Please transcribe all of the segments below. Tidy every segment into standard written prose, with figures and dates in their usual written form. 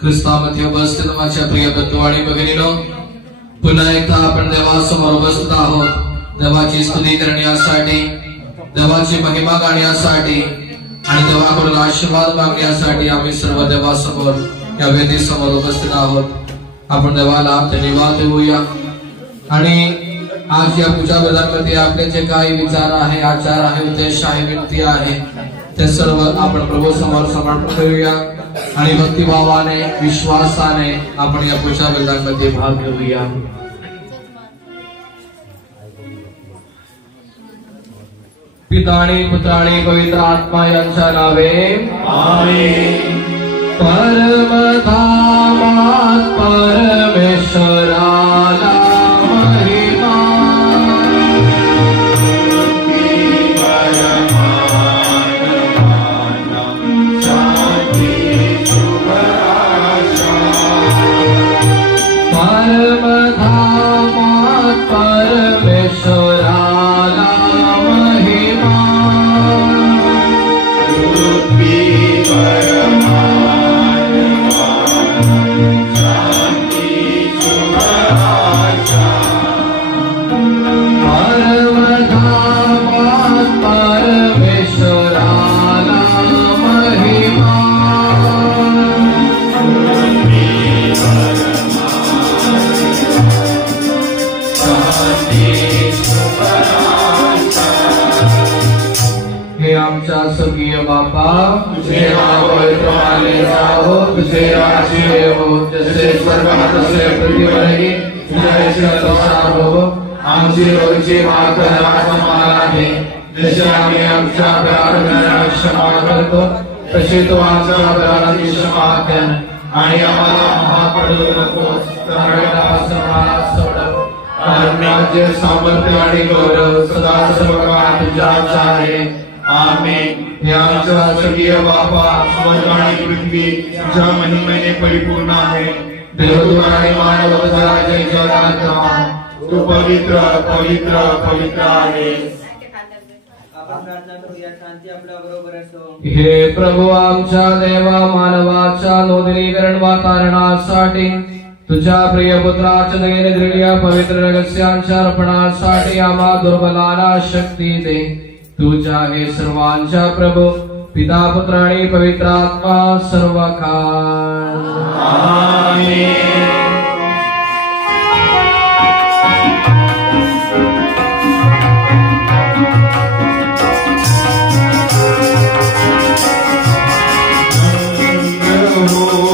ख्रिस्तामध्ये उपस्थित माझ्या प्रिय बंधू आणि भगिनीनो, पुन्हा एकदा आपण देवासमोर उपस्थित आहोत. देवाची स्तुती करण्यासाठी, देवाची महिमा गाण्यासाठी आणि देवाकडून आशीर्वाद मागण्यासाठी आम्ही सर्व देवासमोर या वेदीसमोर उपस्थित आहोत. आपण देवाला धन्यवाद देऊया आणि आज या पूजा विधानामध्ये आपले जे काही विचार आहे, आचार आहे, उद्देश आहे, विनंती आहे, ते सर्व आपण प्रभू समोर समर्पण करूया आणि भक्तिभावाने, विश्वासाने आपण या पूजा विधानामध्ये भाग घेऊया. पितानी, पुत्रानी, पवित्र आत्मा यांच्या नावे आमेन. परमधामात परमेश्वराला महिमा, परमधामात परमेश्वराला स्वर्गीय बापा, तुझे नाम पवित्र मानले जाओ, तुझे राज्य हो, जैसे स्वर्ग में तसे पृथ्वी वरही तुझ्या इच्छेनुसार हो. आमची रोजची भाकर आज आम्हाला दे, जसे आम्ही आमच्या अपराधांना क्षमा करतो तसे तू आमच्या अपराधांची क्षमा कर आणि आम्हाला महाग पडू नकोस, तर नरकापासून सोडव. कारण राज्य, सामर्थ्य आणि गौरव सदा सर्वकाळ तुझ्याच आहे. आमेन. हे आमचा स्वर्गीय बापा, स्वर्ग आणि पृथ्वी तुझ्या महिमेने परिपूर्ण आहे. देवदूत आणि मानवता जगात तू पवित्र पवित्र पवित्र आहे. हे प्रभू, आमच्या देवा, मानवाच्या नूतनीकरण वातावरणासाठी तुझ्या प्रिय पुत्राच्या दैनंदिन पवित्र रहस्यांच्या अर्पणासाठी आम्हा दुर्बलांना शक्ती दे. तुझ्या हे सर्वांच्या प्रभू, पिता, पुत्र आणि पवित्र आत्मा सर्व काळ. आमेन. Oh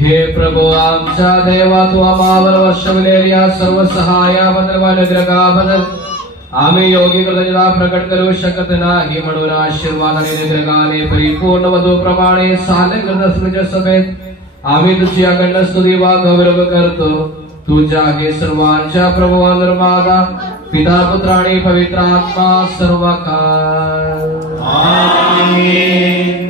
हे प्रभो आमच्या देवा तू आम्हावर वर्षवलेल्या सर्व सहायाबद्दल व अनुग्रहाबद्दल आम्ही योग्य कृतज्ञता प्रकट करू शकत नाही, म्हणून आशीर्वाद आणि अनुग्रहाने परिपूर्ण वधूप्रमाणे साधक सभेत आम्ही तुझी अखंड स्तुती वा गौरव करतो. तुझ्या हे सर्वांच्या प्रभू निर्माता पिता पुत्र आणि पवित्र आत्मा सर्व काळ आमेन.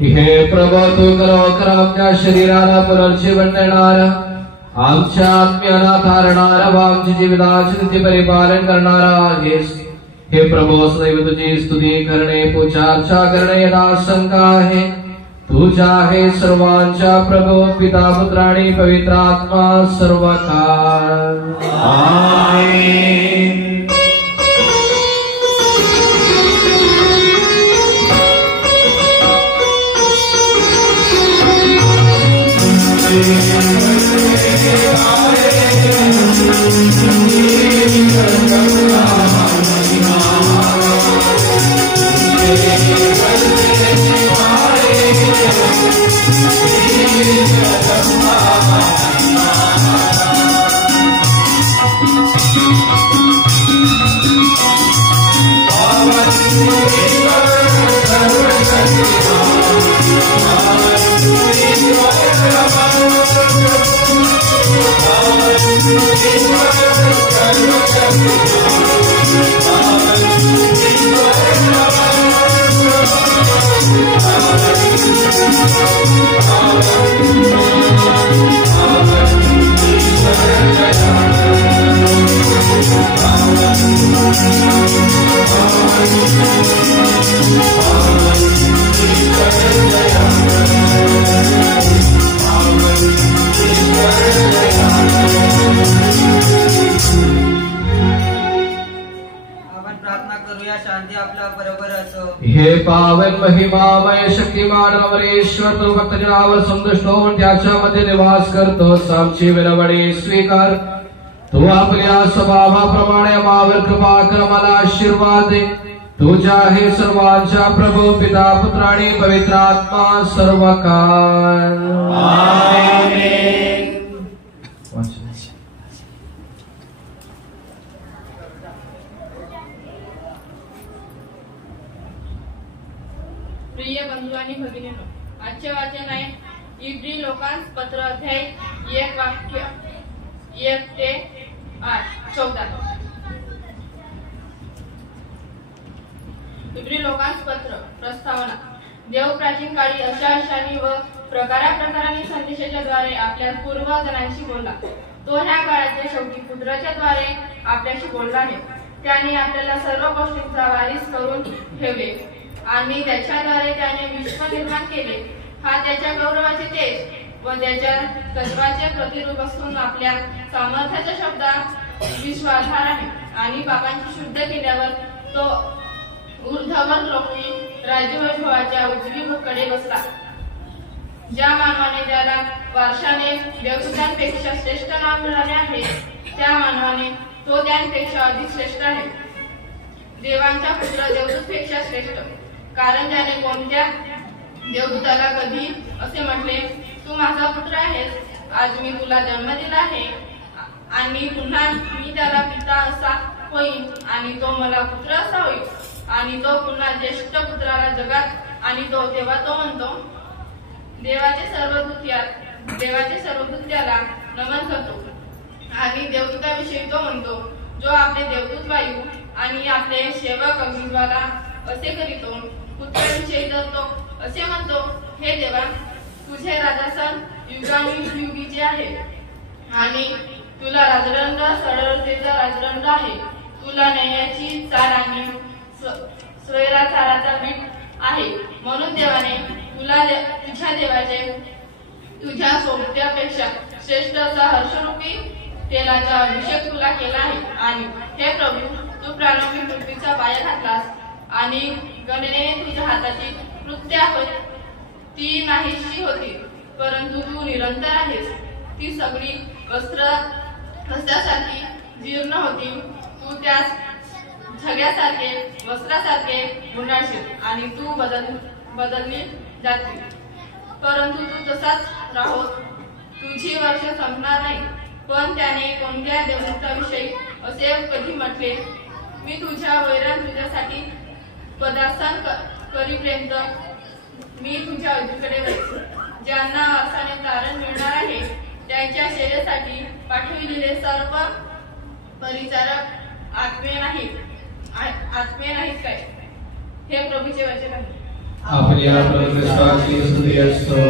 हे प्रभो तू खरोखर आमच्या शरीराला पुनर्जीवन देणारा, आमच्या आत्म्याला तारणारा व आमच्या जीविताचे नित्य परिपालन करणारा आहेस. हे प्रभो सदैव तुझी स्तुती करणे पूजा अर्चा करणे यथाशंका आहे. तुझ्या हे सर्वांच्या प्रभो पिता पुत्र आणि पवित्र आत्मा सर्व काळ आमेन. हे पावन महिमामय शक्तिमान अमरेश्वर तू भक्तजनावर संतुष्ट होऊन त्याच्यामध्ये निवास करतोस. आमची विनवणी स्वीकार. तू आपल्या स्वभावाप्रमाणे आम्हावर कृपा कर, मला आशीर्वाद दे. तुझ्या हे सर्वांच्या प्रभू पिता पुत्र आणि पवित्र आत्मा सर्व काळ आमेन. प्रिय बंधू आणि भगिनींनो, आजचे वाचन आहे इब्री लोकांस पत्र अध्याय 1 वाक्य 1 ते 14. इब्री लोकांस पत्र प्रस्तावना. देव प्राचीन काळी अशा अशानी व प्रकाराप्रकाराने संदेशाच्या द्वारे आपल्या पूर्वजनांशी बोलला. तो ह्या काळाच्या शेवटी पुत्राच्या द्वारे आपल्याशी बोलला आहे. त्याने आपल्याला सर्व गोष्टींचा वारीस करून ठेवले आणि त्याच्याद्वारे त्याने विश्व निर्माण केले. हा त्याच्या गौरवाचे तेज व त्याच्या तत्वाचे प्रतिरूप असून आपल्या सामर्थ्याच्या शब्दात विश्वाधार आहे. आणि पापांची शुद्ध केल्यावर तो ऊर्ध्वर लोकी राज्यवैभवाच्या उजवीकडे बसला. ज्या मानवाने ज्याला वारशाने देवदूतांपेक्षा श्रेष्ठ नाव मिळाले आहे, त्या मानवाने तो त्यांपेक्षा अधिक श्रेष्ठ आहे. देवांचा पुत्र देवदूतपेक्षा श्रेष्ठ, कारण त्याने कोणत्या देवदूताला कधी असे म्हटले, तू माझा पुत्र आहेस, आज मी तुला जन्म दिला आहे. आणि पुन्हा मी त्याला पिता असा होईल आणि तो मला पुत्र असा होईल. आणि तो पुन्हा ज्येष्ठ पुत्राला जगात आणि तो तेव्हा तो म्हणतो, देवाचे सर्वदूत त्याला नमन करतो. आणि देवदूताविषयी तो म्हणतो, जो आपले देवदूत वायू आणि आपले सेवक अग्निद्वारा असे करीतो. पुत्राविषयी तर तो असे म्हणतो, हे देवा, तुझे राजासन युगानुयुगीचे आहे आणि तुला राजदंड सरळतेचा राजदंड आहे. तुला न्यायाची चाल आणि स्वैराचाराचा मीठ आहे. म्हणून देवाने तुझ्या देवाचे तुझ्या सोबत्यापेक्षा श्रेष्ठ असा हर्षरूपी तेलाचा अभिषेक तुला केला आहे. आणि हे प्रभू, तू प्रारंभी पृथ्वीचा पाया घातलास आणि गणनेने तुझ्या हाताची कृत्या ती नाहीशी होती, परंतु तू निरंतर आहेस. ती सगळी वस्त्रासारखी जीर्ण होती. तू त्यास झग्यासारखे वस्त्रासारखे गुंडाळशील आणि तू बदलली जातील. परंतु तू तसाच राहो. तुझी वर्ष संपणार नाही. पण त्याने कोणत्या देवदूताविषयी असे कधी म्हटले, मी तुझ्या वैरात तुझ्यासाठी पदार्पण करीपर्यंत मी तुझ्या उजवीकडे बसेन. ज्यांना वारसाने तारण मिळणार आहे, त्यांच्या सेवेसाठी पाठविलेले सर्व परिचारक आत्मे नाहीत काय? हे प्रभूचे वचन आहे. आपल्या प्रभू ख्रिस्ताची स्तुती असो.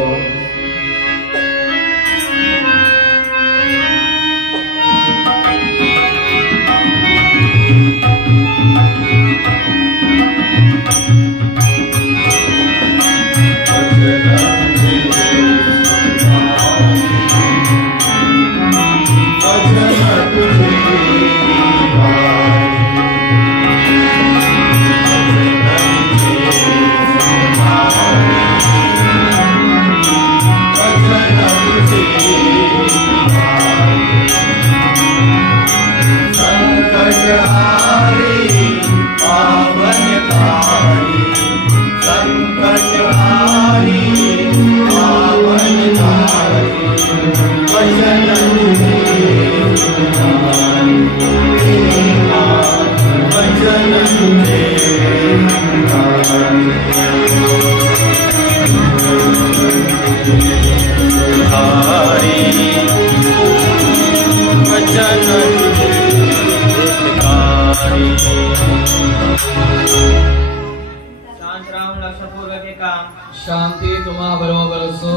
शांती तुम्हा बरोबर असो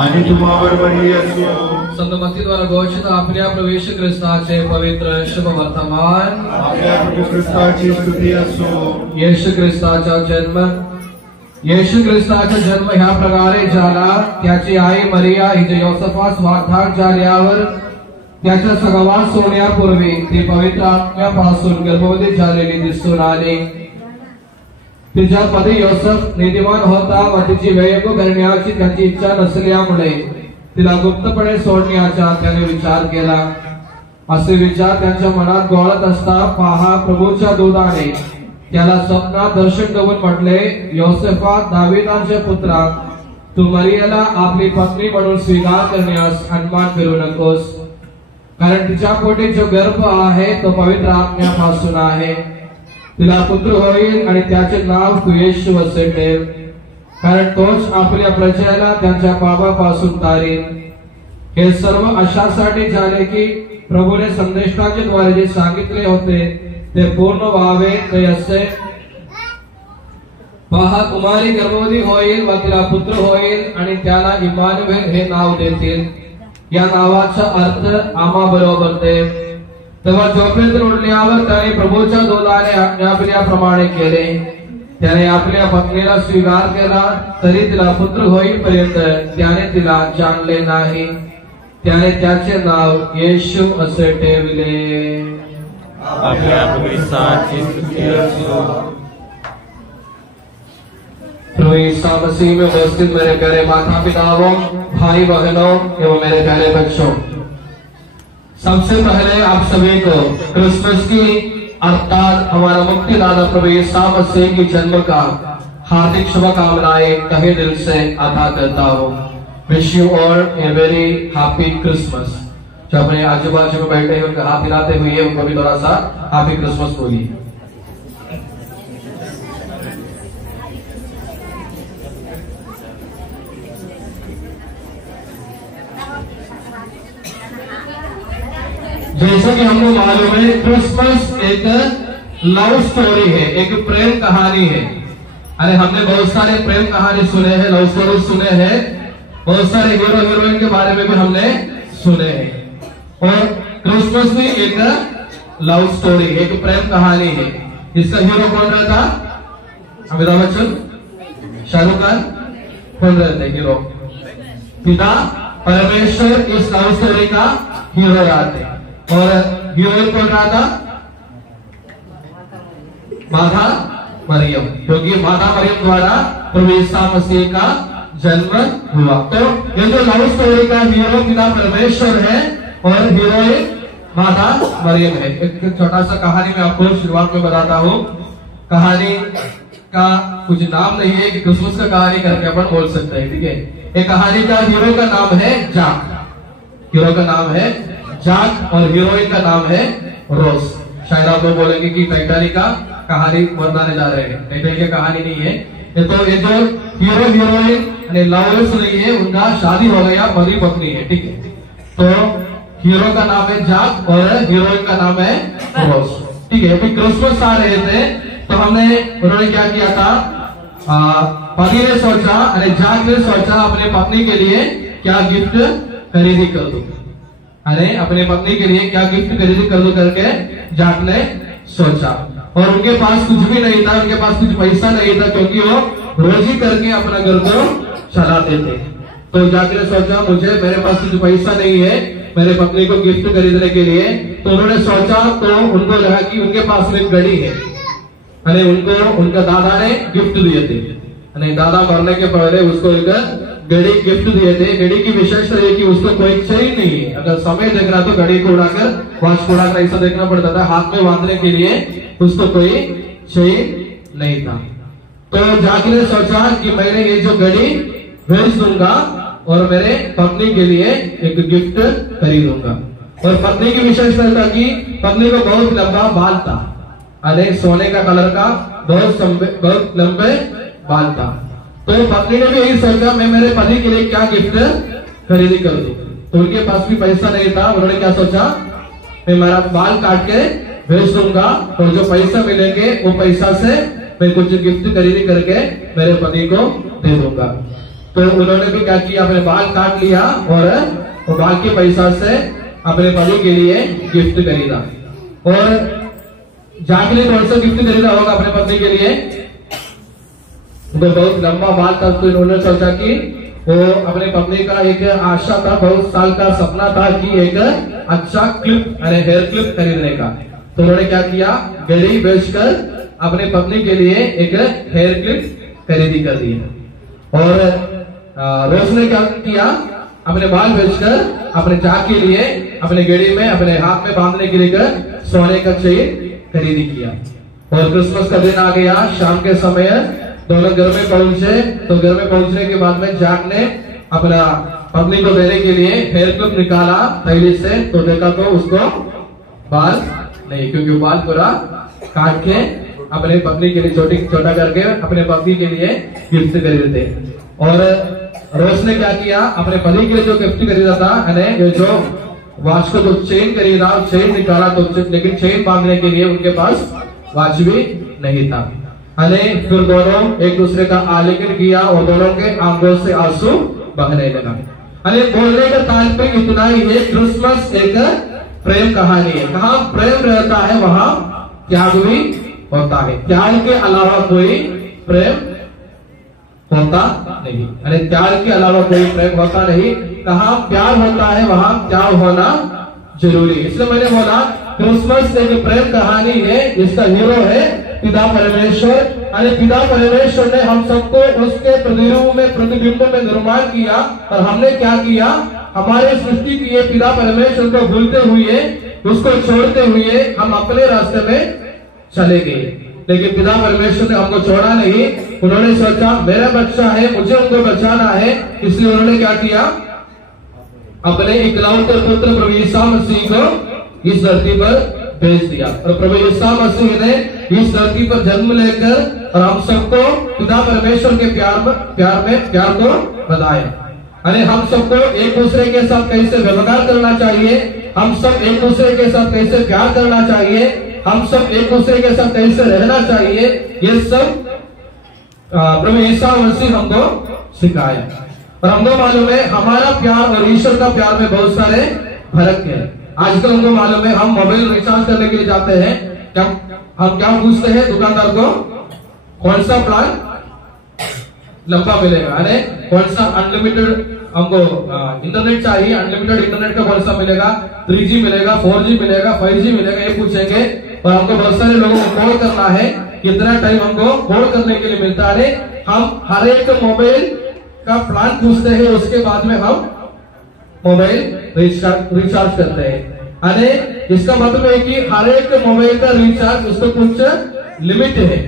आणि तुम्हा बरोबरही असो. संत मत्तीद्वारा घोषित आपल्या प्रवेश ख्रिस्ताचे पवित्र शुभ वर्तमान. आपल्या प्रभू ख्रिस्ताची स्तुती असो. येशू ख्रिस्ताचा जन्म ह्या प्रकारे झाला. त्याची आई मरिया हिचे योसेफास वाढताक झाल्यावर त्याच्या सहवास होण्यापूर्वी ती पवित्र आत्म्यापासून गर्भवती झालेली दिसून आली. तिच्या पती योसेफ नीतिमान होता व तिची वैयक्तिक करण्याची त्याची इच्छा नसल्यामुळे तिला गुप्तपणे सोडण्याचा त्याने विचार केला. असे विचार त्यांच्या मनात घोळत असता पहा, प्रभूच्या दूताने त्याला स्वप्नात दर्शन देऊन म्हटले, योसेफा, दाविदाच्या पुत्रा, तू मरियाला आपली पत्नी म्हणून स्वीकार करण्यास अनमान करू नकोस, कारण तिच्या पोटी जो गर्भ आहे तो पवित्र आत्म्यापासून आहे. तिला पुत्र होईल आणि त्याचे नाव तू येशू असे ठेव, कारण तोच आपल्या प्रजेला त्यांच्या पापापासून तारेल. हे सर्व अशासाठी झाले की प्रभूने संदेष्टाच्या द्वारे जे सांगितले होते ते पूर्ण व्हावे. ते असे, पहा, कुमारी गर्भवती होईल व तिला पुत्र होईल आणि त्याला इमानुएल हे नाव देतील. या नावाचा अर्थ आम्हा बरोबर देव. तेव्हा झोपेतून उठल्यावर त्याने प्रभूच्या दूताने आज्ञाप्रमाणे केले. त्याने आपल्या पत्नीला स्वीकार केला, तरी तिला पुत्र होईपर्यंत त्याने तिला जाणले नाही. त्याने त्याचे नाव येशू असे ठेवले. आपल्या प्रभु स्तुति अर्चो। प्रभु यीशु मसीह में उपस्थित मेरे प्यारे माता पिताओं, भाई बहनों एवं मेरे प्यारे बच्चों, सबसे पहले आप सभी को क्रिसमस की अर्थात हमारा मुक्तिदाता प्रभु यीशु मसीह की जन्म का हार्दिक शुभकामनाएं तहे दिल से अदा करता हूँ। Wish you all a very happy Christmas. जो अपने आजू बाजू में बैठे हैं उनका हाथ हिलाते हुए उनको भी थोड़ा सा हैप्पी क्रिसमस बोलिए। जैसा कि हमको मालूम है, क्रिसमस एक लव स्टोरी है, एक प्रेम कहानी है। अरे हमने बहुत सारे प्रेम कहानी सुने हैं, लव स्टोरी सुने हैं, बहुत सारे हीरो हीरोइन के बारे में भी हमने सुने हैं। और क्रिसमस भी एक लव स्टोरी, एक प्रेम कहानी है। इसका हीरो कौन रहता? अमिताभ बच्चन, शाहरुख खान, कौन रहते हीरो? पिता परमेश्वर इस लव स्टोरी का हीरो रहते। और हीरोइन कौन रहा था? माता मरियम, क्योंकि माता मरियम द्वारा प्रभु यीशु मसीह का जन्म हुआ। तो ये जो लव स्टोरी का हीरो पिता परमेश्वर है और हीरोइन माता मरियम है। एक छोटा सा कहानी मैं आपको शुरुआत में बताता हूँ। कहानी का कुछ नाम नहीं है कि क्रिसमस का कहानी करके अपन बोल सकते हैं, ठीक है। एक कहानी का हीरो का नाम है जाक, हीरो का नाम है जाक और हीरोइन का नाम है रोज। शायद आप लोग बोलेंगे कि टाइटैनिक का कहानी बताने जा रहे हैं, टाइटैनिक की कहानी नहीं है ये। तो ये जो हीरो हीरोइन लवर्स नहीं है, उनका शादी हो गया, पति पत्नी है, ठीक है। तो हीरो का नाम है जाक और हीरोइन का नाम है रोज, ठीक है। अभी क्रिसमस आ रहे थे तो उन्होंने क्या किया था, पति ने सोचा, अरे जाक ने सोचा अपने पत्नी के लिए क्या गिफ्ट खरीदी कर दूं, अरे अपने पत्नी के लिए क्या गिफ्ट खरीदी कर दूं करके जाक ने सोचा। और उनके पास कुछ भी नहीं था, उनके पास कुछ पैसा नहीं था, क्योंकि वो रोजी करके अपना घर को चलाते थे। तो जाक ने सोचा मुझे मेरे पास कुछ पैसा नहीं है मेरे पत्नी को गिफ्ट खरीदने के लिए। तो उन्होंने सोचा, तो उनको लगा कि उनके पास में एक घड़ी है, अरे उनको उनका दादा ने गिफ्ट दिए थे, दादा मरने के पहले उसको एक घड़ी गिफ्ट दिए थे। घड़ी की विशेषता है कि उसको कोई चेन नहीं है, अगर समय देखना तो घड़ी को उड़ाकर वॉच को उड़ाकर ऐसा देखना पड़ता था, हाथ में बांधने के लिए उसको कोई चेन नहीं था। तो जाकी ने सोचा कि मैंने ये जो घड़ी बेच दूंगा और मेरे पत्नी के लिए एक गिफ्ट खरीदूंगा। और पत्नी की विशेषता था कि पत्नी को बहुत लंबा बाल था, अरे सोने का कलर का बहुत लंबे बाल था। तो पत्नी ने भी यही सोचा मैं मेरे पति के लिए क्या गिफ्ट खरीदी कर दूं। तो उनके पास भी पैसा नहीं था, उन्होंने क्या सोचा, मैं मेरा बाल काट के बेच दूंगा और जो पैसा मिलेंगे वो पैसा से मैं कुछ गिफ्ट खरीदी करके मेरे पति को दे दूंगा। तो उन्होंने भी क्या किया, अपने बाल काट लिया और वो बाल के पैसा से अपने पति के लिए गिफ्ट खरीदा। और जाके ने कौन सा गिफ्ट खरीदा होगा अपने पत्नी के लिए? उनको बहुत लंबा बाल था, तो इन्होंने सोचा कि वो अपने पत्नी का एक आशा था, बहुत साल का सपना था कि एक अच्छा क्लिप यानी हेयर क्लिप खरीदने का। तो उन्होंने क्या किया, घड़ी बेचकर अपने पत्नी के लिए एक हेयर क्लिप खरीदी कर दी। और रोज ने क्या किया, अपने बाल बेचकर अपने जाक के लिए अपने घड़ी में अपने हाथ में बांधने के लिए सोने का चेन खरीदी किया। और क्रिसमस का दिन आ गया, शाम के समय दोनों घर में पहुंचे। तो घर में पहुंचने के बाद में जाक ने अपना पत्नी को देने के लिए हेयर क्लिप निकाला थैली से, तो देखा तो उसको बाल नहीं, क्योंकि बाल पूरा काट के अपने पत्नी के लिए छोटा करके अपने पत्नी के लिए गिफ्ट खरीदते। और रोज ने क्या किया, अपने पति के लिए जो गिफ्ट खरीदा था, ये जो वॉच को जो चेन खरीदा, चेन निकाला, तो लेकिन चेन बांधने के लिए उनके पास वॉच भी नहीं था। फिर दोनों एक दूसरे का आलिंगन किया और दोनों के आंखों से आंसू बहने लगा। बोलने का तात्पर्य इतना ही है, क्रिसमस एक प्रेम कहानी है। कहाँ प्रेम रहता है वहां त्याग भी होता है, त्याग के अलावा कोई प्रेम होता नहीं, अरे त्याग के अलावा कोई प्रेम होता नहीं। कहाँ प्यार होता है वहां त्याग होना जरूरी। इसलिए मैंने बोला क्रिसमस एक प्रेम कहानी है, इसका हीरो है पिता परमेश्वर। और पिता परमेश्वर ने हम सबको उसके प्रतिरूप में, प्रतिबिंब में निर्माण किया। और हमने क्या किया, हमारे सृष्टि किए पिता परमेश्वर को भूलते हुए, उसको छोड़ते हुए हम अपने रास्ते में चले गए। लेकिन पिता परमेश्वर ने हमको छोड़ा नहीं। उन्होंने सोचा मेरा बच्चा है, मुझे उनको बचाना है, इसलिए उन्होंने क्या किया, अपने इकलौते पुत्र प्रभु यीशु मसीह को इस धरती पर भेज दिया। और प्रभु यीशु मसीह ने इस धरती पर जन्म लेकर और हम सबको पिता परमेश्वर के प्यार को बताया। अरे हम सबको एक दूसरे के साथ कैसे व्यवहार करना चाहिए, हम सब एक दूसरे के साथ कैसे प्यार करना चाहिए, हम सब एक दूसरे के साथ कैसे रहना चाहिए, ये सब प्रभु यीशु मसीह हमको सिखाया। और हमको मालूम है हमारा प्यार और ईश्वर का प्यार में बहुत सारे फर्क है। आजकल हमको मालूम है हम मोबाइल रिचार्ज करने के लिए जाते हैं, हम क्या पूछते हैं दुकानदार को, कौन सा प्लान लंबा मिलेगा, अरे कौन सा अनलिमिटेड हमको इंटरनेट चाहिए, अनलिमिटेड इंटरनेट का कौन सा मिलेगा, 3G मिलेगा, 4G मिलेगा, 5G मिलेगा, ये पूछेंगे। और हमको बहुत सारे लोगों को कॉल करना है, कितना टाइम हमको कॉल करने के लिए मिलता है। हम हर एक मोबाइल का प्लान पूछते हैं, उसके बाद में हम मोबाइल रिचार्ज करते हैं। अरे इसका मतलब है कि हर एक मोबाइल का रिचार्ज उसको कुछ लिमिट है।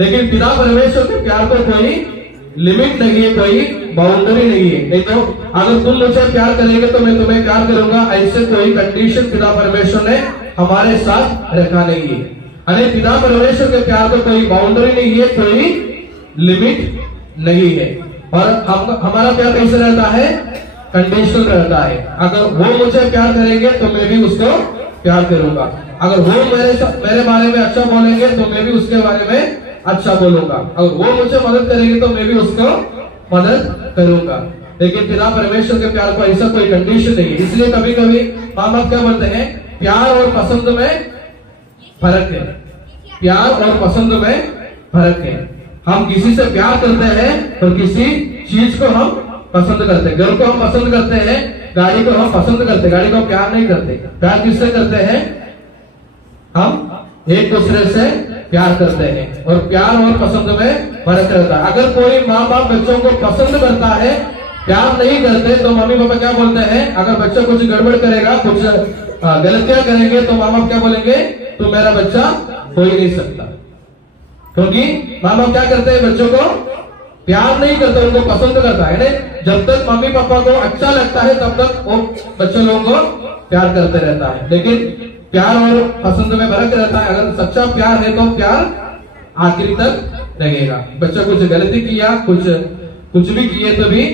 लेकिन पिता परमेश्वर के प्यार को कोई लिमिट नहीं है, कोई बाउंड्री नहीं है। नहीं तो अगर तुम मुझे प्यार करेंगे तो मैं तुम्हें प्यार करूंगा, ऐसे कोई कंडीशन पिता परमेश्वर ने हमारे साथ रखा नहीं है। अरे पिता परमेश्वर के प्यार को कोई बाउंड्री नहीं है, कोई लिमिट नहीं है। और हमारा प्यार कैसे रहता है, कंडीशनल रहता है। अगर वो मुझे प्यार करेंगे तो मैं भी उसको प्यार करूंगा, अगर वो मेरे बारे में अच्छा बोलेंगे तो मैं भी उसके बारे में अच्छा बोलूंगा, अगर वो मुझे मदद करेंगे तो मैं भी उसको मदद करूंगा। लेकिन पिता परमेश्वर के प्यार को ऐसा कोई कंडीशन नहीं है। इसलिए कभी कभी माँ बाप क्या बोलते हैं, प्यार और पसंद में फर्क है, प्यार और पसंद में फर्क है। हम किसी से प्यार करते हैं और किसी चीज को हम पसंद करते हैं। घर को हम पसंद करते हैं, गाड़ी को हम पसंद करते हैं, गाड़ी को प्यार नहीं करते। प्यार किससे करते हैं, हम एक दूसरे से प्यार करते हैं। और प्यार और पसंद में फर्क रहता है। अगर कोई माँ बाप बच्चों को पसंद करता है, प्यार नहीं करते, तो मम्मी पापा क्या बोलते हैं, अगर बच्चा कुछ गड़बड़ करेगा, कुछ गलतियां करेंगे तो माँ बाप क्या बोलेंगे, तो मेरा बच्चा हो ही नहीं सकता। क्योंकि माँ बाप क्या करते हैं, बच्चों को प्यार नहीं करते, उनको पसंद करता है। जब तक मम्मी पापा को अच्छा लगता है तब तक वो बच्चों लोगों को प्यार करते रहता है। लेकिन प्यार और पसंद में फर्क रहता है। अगर सच्चा प्यार है तो प्यार आखिरी तक लगेगा। बच्चा कुछ गलती किया, कुछ भी किए तो भी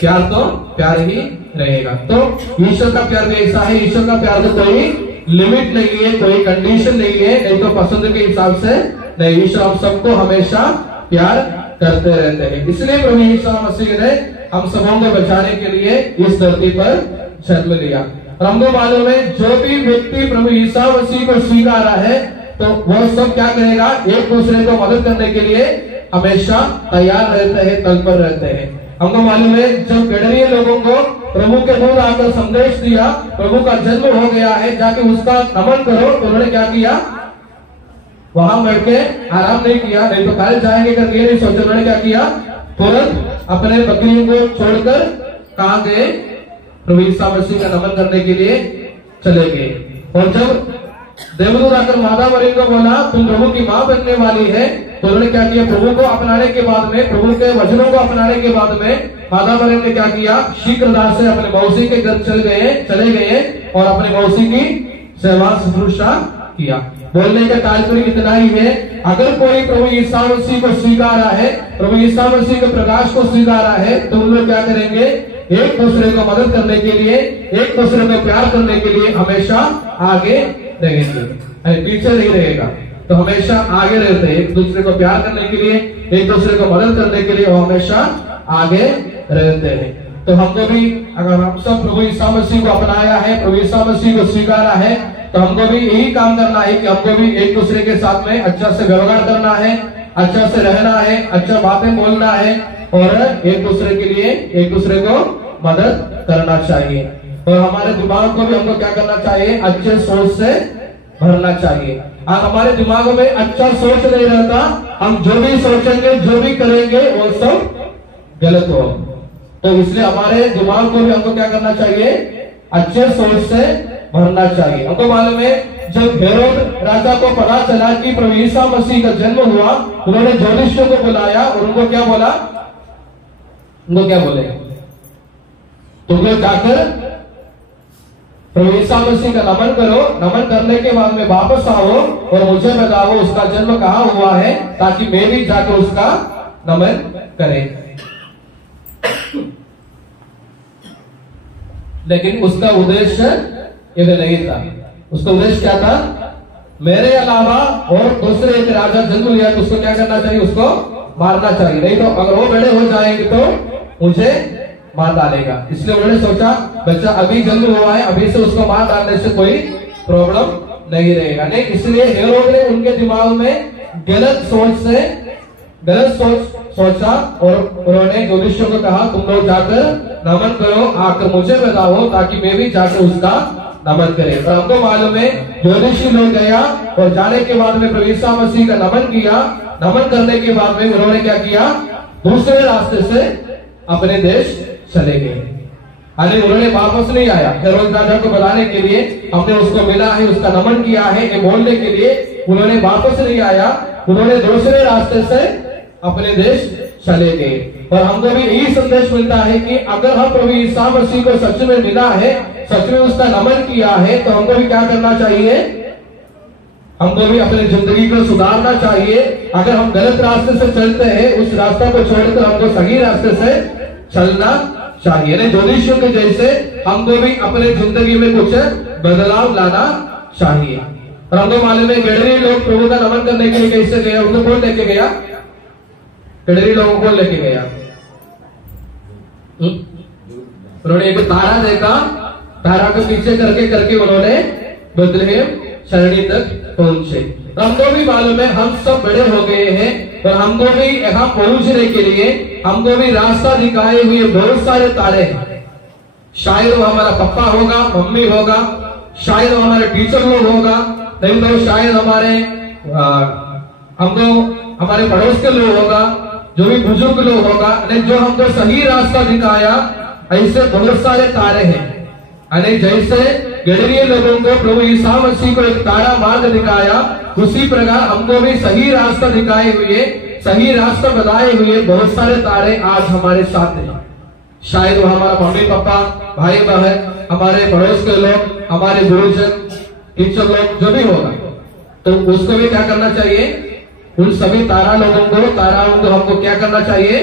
प्यार तो प्यार ही रहेगा। तो ईश्वर का प्यार भी ऐसा है, ईश्वर का प्यार तो कोई लिमिट नहीं है, कोई कंडीशन नहीं है, नहीं तो पसंद के हिसाब से नहीं। ईश्वर हम सबको हमेशा प्यार करते रहते हैं। इसलिए प्रभु यीशु मसीह ने हम सबों को बचाने के लिए इस धरती पर जन्म लिया। और हमको मालूम है जो भी व्यक्ति प्रभु यीशु मसीह को स्वीकार है तो वह सब क्या करेगा, एक दूसरे को मदद करने के लिए हमेशा तैयार रहते हैं, तत्पर रहते हैं। हमको मालूम है जब गडरिये लोगों को प्रभु के दूर आकर संदेश दिया, प्रभु का जन्म हो गया है, जाके उसका नमन करो, तो उन्होंने क्या किया, वहां बैठ के आराम नहीं किया, नहीं तो कल जाएंगे करके ये नहीं सोचा। उन्होंने क्या किया, तुरंत अपने बकरियों को छोड़कर कहां गए, प्रभु यीशु मसीह का नमन करने के लिए चले गए। और जब देवदूत आकर माता मरियम को बोला तुम प्रभु की मां बनने वाली है, तो उन्होंने क्या किया, प्रभु को अपनाने के बाद में, प्रभु के वचनों को अपनाने के बाद में माता मरियम ने क्या किया, शीघ्रता से अपने मौसी के घर चले गए और अपनी मौसी की सेवा शुश्रूषा किया। बोलने का तात्पर्य इतना ही है, अगर कोई प्रभु यीशु मसीह को स्वीकारा है, प्रभु यीशु मसीह के प्रकाश को स्वीकारा है, तो उन लोग क्या करेंगे, एक दूसरे को मदद करने के लिए, एक दूसरे को प्यार करने के लिए हमेशा आगे रहेंगे, पीछे नहीं रहेगा। तो हमेशा आगे रहते हैं, एक दूसरे को प्यार करने के लिए, एक दूसरे को मदद करने के लिए वो हमेशा आगे रहते हैं। तो हमको भी, अगर हम सब प्रभु यीशु मसीह को अपनाया है, प्रभु यीशु मसीह को स्वीकारा है, तो हमको भी यही काम करना है कि हमको भी एक दूसरे के साथ में अच्छा से व्यवहार करना है, अच्छा से रहना है, अच्छा बातें बोलना है और एक दूसरे के लिए एक दूसरे को मदद करना चाहिए। और हमारे दिमाग को भी हमको क्या करना चाहिए, अच्छे सोच से भरना चाहिए। आज हमारे दिमागों में अच्छा सोच नहीं रहता, हम जो भी सोचेंगे जो भी करेंगे वो सब गलत हो। तो इसलिए हमारे दिमाग को भी हमको क्या करना चाहिए, अच्छे सोच से भरना चाहिए। हमको मालूम है जब हेरोद राजा को पता चला कि प्रभु यीशु मसीह का जन्म हुआ, उन्होंने ज्योतिषियों को बुलाया और उनको क्या बोला, उनको क्या बोले, तुम लोग जाकर प्रभु यीशु मसीह का नमन करो, नमन करने के बाद में वापस आओ और मुझे बताओ उसका जन्म कहाँ हुआ है, ताकि मैं भी जाकर उसका नमन करें। लेकिन उसका उद्देश्य यह नहीं था। उसका उद्देश्य क्या था, मेरे अलावा और दूसरे एक राजा जन्म लिया तो उसको क्या करना चाहिए, उसको मारना चाहिए, नहीं तो अगर वो बड़े हो जाएंगे तो मुझे मार डालेगा। इसलिए उन्होंने सोचा बच्चा अभी जन्म हुआ है, अभी से उसको मार डालने से कोई प्रॉब्लम नहीं रहेगा। नहीं, इसलिए हेरोद ने उनके दिमाग में गलत सोच सोचा और उन्होंने ज्योतिषियों को कहा तुम लोग जाकर नमन करो, आकर मुझे बताओ ताकि मैं भी जाकर उसका नमन करे। और हमको मालूम है ज्योतिषी लोग गया और जाने के बाद में प्रभु यीशु मसीह का नमन किया। नमन करने के बाद में उन्होंने क्या किया, दूसरे रास्ते से अपने देश चले गए। अरे उन्होंने वापस नहीं आया। हेरोद राजा को बुलाने के लिए हमने उसको मिला है, उसका नमन किया है ये बोलने के लिए उन्होंने वापस नहीं आया, उन्होंने दूसरे रास्ते से अपने देश चले गए। और हमको भी यही संदेश मिलता है कि अगर हम प्रभु यीशु मसीह को सच में मिला है, सच में उसका नमन किया है, तो हमको भी क्या करना चाहिए, हमको भी अपनी जिंदगी को सुधारना चाहिए। अगर हम गलत रास्ते से चलते हैं, उस रास्ता को छोड़कर हमको सही रास्ते से चलना चाहिए। नहीं, ज्योतिषियों के जैसे हमको भी अपने जिंदगी में कुछ बदलाव लाना चाहिए। और हमको मालूम है गडरी लोग प्रभु का नमन करने के लिए कैसे गए, उनको कौन लेके गया, गडरी लोगों को लेके गया। उन्होंने एक तारा देखा, तारा को पीछे करके करके उन्होंने बेथलेहम शरणी तक पहुंचे। हमको भी मालूम है हम सब बड़े हो गए हैं और हमको भी यहाँ पहुंचने के लिए हमको भी रास्ता दिखाए हुए बहुत सारे तारे हैं। शायद वो हमारा पापा होगा, मम्मी होगा, शायद वो हमारे टीचर लोग होगा, नहीं तो शायद हमको हमारे पड़ोस के लोग होगा, जो भी बुजुर्ग लोग होगा, जो हमको सही रास्ता दिखाया। ऐसे बहुत सारे तारे हैं। जैसे गडरिये लोगों को प्रभु यीशु मसीह को एक तारा मार्ग दिखाया, उसी प्रकार हमको भी सही रास्ता दिखाए हुए, सही रास्ता बताए हुए बहुत सारे तारे आज हमारे साथ हैं। शायद वो हमारा मम्मी पापा, भाई बहन, हमारे पड़ोस के लोग, हमारे गुरुजन, टीचर लोग, जो भी होगा, तो उसको भी क्या करना चाहिए, उन सभी तारा लोगों को, ताराओं को हमको क्या करना चाहिए,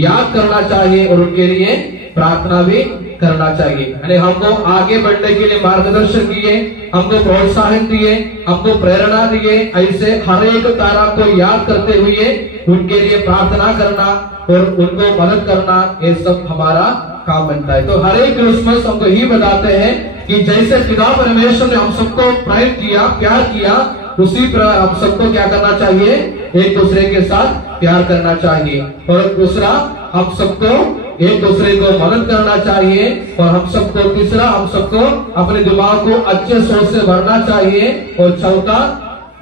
याद करना चाहिए और उनके लिए प्रार्थना भी करना चाहिए। यानी हमको आगे बढ़ने के लिए मार्गदर्शन दिए, हमको प्रोत्साहन दिए, हमको प्रेरणा दिए। ऐसे हर एक तारा को याद करते हुए उनके लिए प्रार्थना करना और उनको मदद करना, ये सब हमारा काम बनता है। तो हर एक क्रिसमस हमको ही बताते हैं कि जैसे पिता परमेश्वर ने हम सबको प्रेम किया, प्यार किया, उसी प्रकार हम सबको क्या करना चाहिए, एक दूसरे के साथ प्यार करना चाहिए। और दूसरा, हम सबको एक दूसरे को मदद करना चाहिए। और हम सबको तीसरा, हम सबको अपने दिमाग को अच्छे सोच से भरना चाहिए। और चौथा,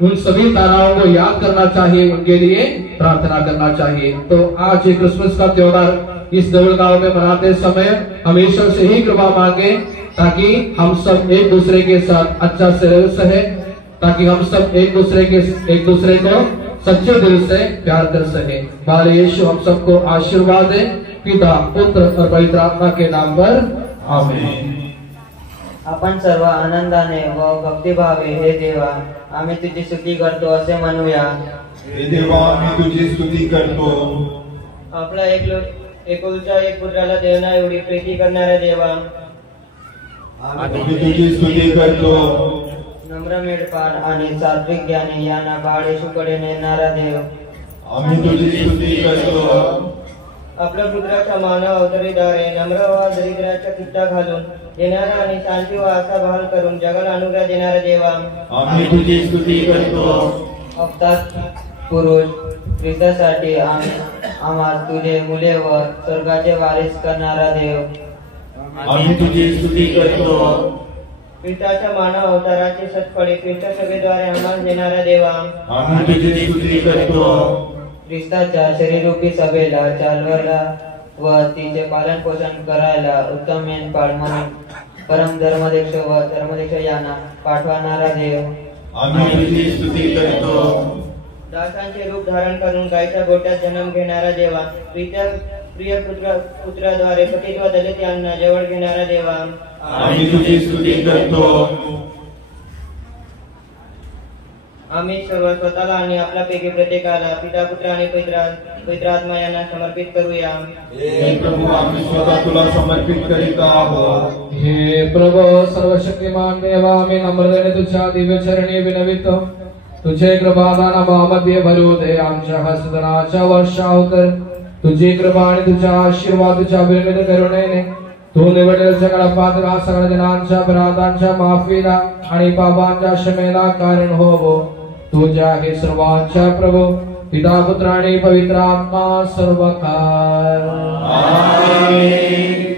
उन सभी ताराओं को याद करना चाहिए, उनके लिए प्रार्थना करना चाहिए। तो आज ये क्रिसमस का त्योहार इस देवल गांव में मनाते समय हम ईश्वर से ही कृपा मांगे ताकि हम सब एक दूसरे के साथ अच्छा से रह सके, ताकि हम सब एक दूसरे को सच्चे दिल से प्यार कर सके। बाले यीशु हम सबको आशीर्वाद दे, पिता, पुत्र और पवित्र आत्मा के नाम पर आमीन। आपण सर्व आनंदाने व भक्तिभावे हे देवा आम्ही तुझी स्तुती करतो असे म्हणूया। हे देवा आम्ही तुझी स्तुती करतो। आपला एकुलता एक पुत्राला देवना एवढी प्रीती करणारा देवा आम्ही तुझी स्तुती करतो। नम्र मेढपाळ आणि सात्विक ज्ञानी यांना बाळ येशूकडे नेणारा देव आम्ही तुझी स्तुती करतो। आपल्या पुत्राच्या मानव अवतरीद्वारे नम्र व दरिद्राच्या खिट्टा घालून देणारा आणि शांती व आशा बहाल करून जगाला अनुग्रह देणारा देवा आम्ही तुझी स्तुती करतो। अवतार पुरुष ख्रिस्तासाठी आम्हा तुझे मुले व स्वर्गाचे वारिस करणारा देव आम्ही तुझी स्तुती करतो। ख्रिस्ताच्या मानव अवताराची सत्फळे ख्रिस्त सभेद्वारे आम्हाला देणारा देवा, आम्ही तुझी स्तुती करतो. ख्रिस्ताच्या शरीररूपी सभेला चालवायला व तिचे पालन पोषण करायला उत्तम मेंढपाळ म्हणून परम धर्मदेक्ष व धर्मदेक्ष यांना पाठवणारा देव, आम्ही तुझी स्तुती करतो. दासांचे रूप धारण करून गायच्या गोट्यात जन्म घेणारा देवा, प्रिय पुत्राद्वारे पतित्व दलित यांना जवळ घेणारा देवा, आम्ही तुझी स्तुती करतो. आम्ही सर्व स्वतःला आणि आपल्यापैकी प्रत्येकाला पिता पुत्र आणि पवित्र आत्मा यांना समर्पित करूया. हे प्रभू, आम्ही स्वतः तुला समर्पित करीत आहोत. हे प्रभु सर्वशक्तिमान देवा, आम्ही नम्रतेने तुझ्या दिव्य चरणी विनवितो. तुझे कृपादानामध्ये भरू दे, आमच्या हस्तदानाच्या वर्षाव कर. तुझी कृपा आणि तुझ्या आशीर्वाद तुझ्या विरमित करुणेने तू निवडलेल्या सगळ्या पातळा सगळ्या जनांच्या अपराधांच्या माफीला आणि पापांच्या क्षमेला कारण होवो. तुझ्या हे सर्वांच्या प्रभू पिता पुत्र आणि पवित्र आत्मा सर्व काळ. आमेन.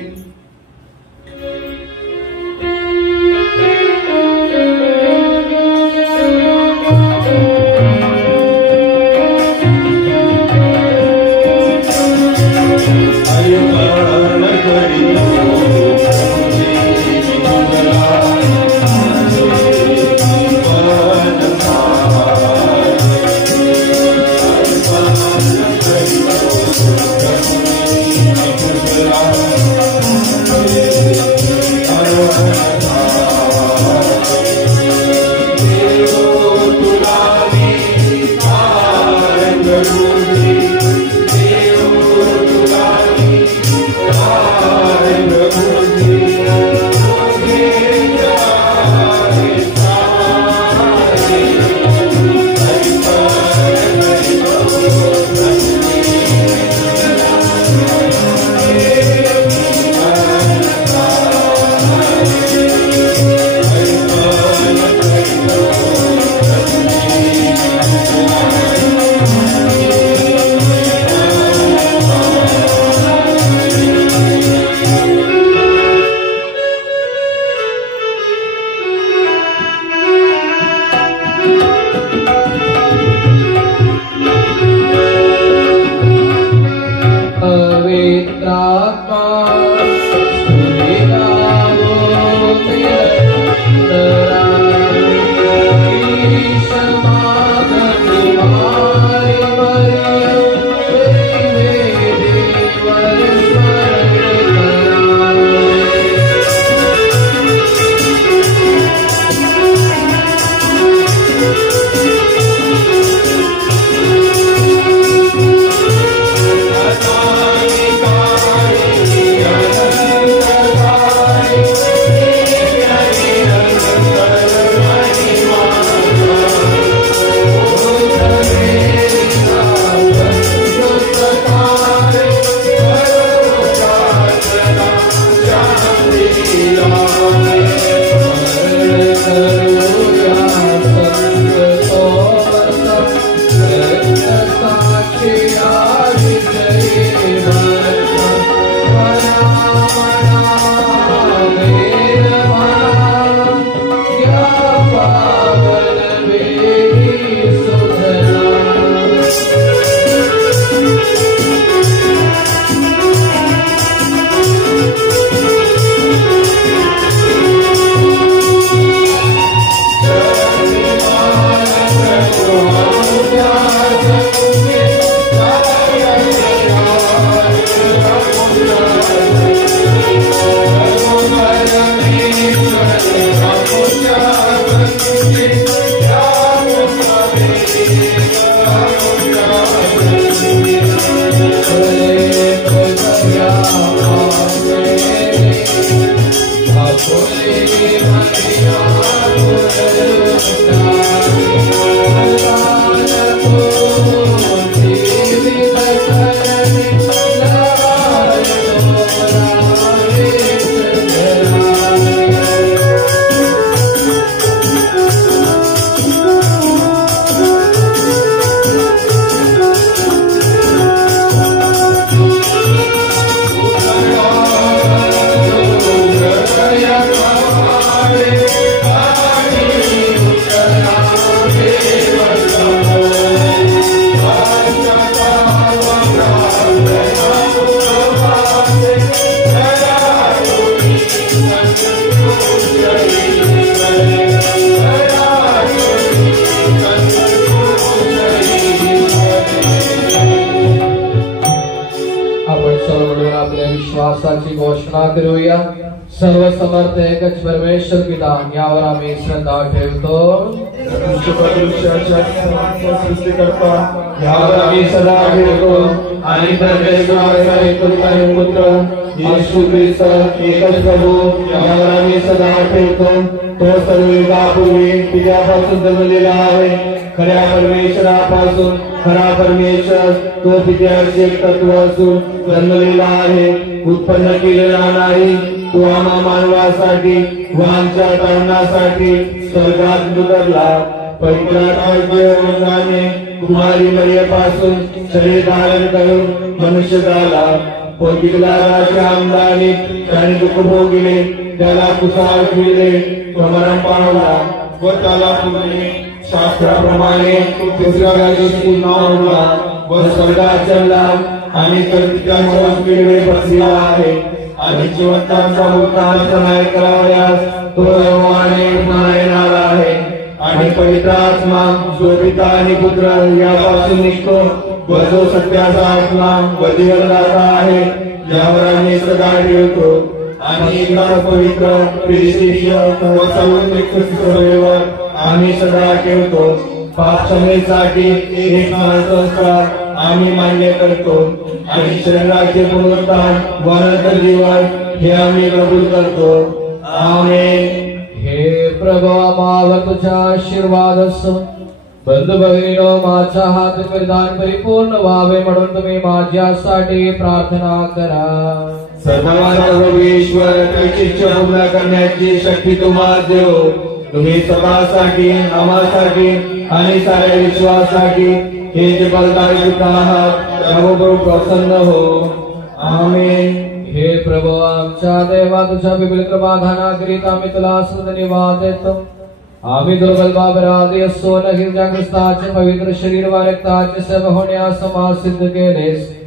विश्वासाची घोषणा करूया. सर्व समर्थ एकच परमेश्वर पिता यावर आम्ही श्रद्धा ठेवतो. सृष्टीकर्ता यावर आम्ही सदा ठेवतो आणि परमेश्वराचा एकुलता पुत्र येशू ख्रिस्त एकच प्रभू यावर आम्ही सदा ठेवतो. तो सर्व युगापूर्वी पित्यापासून जन्मलेला आहे. खऱ्या परमेश्वरापासून खरा परमेश्वर तो पित्याचे तत्व असून जन्मलेला आहे. उत्पन्न केलेला नाही. तो आम्हा मानवासाठी व आमच्या तरुणासाठी स्वर्गात उतरला. पवित्र आत्म्याने कुमारी मरियेपासून शरीर धारण करून मनुष्य झाला. पोर्तुगीजच्या अंगाने त्याने दुःख भोगले. त्याला कुसाळ केले. मरण पावला व त्याला पूर्वी शास्त्राप्रमाणे तिसऱ्या दिवशी नवला व स्वर्गात चढला आणि त्याच्या पिढीवर बसलेला आहे. आणि जिवंतांचा वृत्तांत नाही करावयास तो यहोवाने पुन्हा येणार आहे. आणि पवित्र आत्मा जो पिता आणि पुत्र यापासून निघतो व जो सत्याचा आत्मा व जीवनदाता आहे यावर आम्ही सदा ठेवतो. आणि एका पवित्र प्रेषित व सार्वत्रिक सेवेवर आम्ही सदा ठेवतो. पाप क्षमेसाठी एक संस्कार आम्ही मान्य करतो. आणि शरीराचे पुनरुत्थान व अनंत जीवन हे आम्ही कबूल करतो. आमेन. हे प्रभु आम्हाला तुझा आशीर्वाद असो. बंधू भगिनीनो माझा हात परिधान परिपूर्ण व्हावे म्हणून तुम्ही माझ्यासाठी प्रार्थना करा. सर्वेश्वर तुमची इच्छा पूर्ण करण्याची शक्ती तुम्हाला देव. तुम्ही स्वतःसाठी आम्हासाठी आणि साऱ्या विश्वासाठी हे जे बलदारी आहात त्याबरोबर प्रसन्न हो. आमेन. हे प्रभु आमच्या देवा तुझ्या विपुल कृपाधानाकरिता आम्ही तुला धन्यवाद देतो. आम्ही दुर्बल बाबराधी असो नही ज्या ख्रिस्ताचे पवित्र शरीर व रक्ताचे सेवा होण्यास आम्हाला सिद्ध केलेस.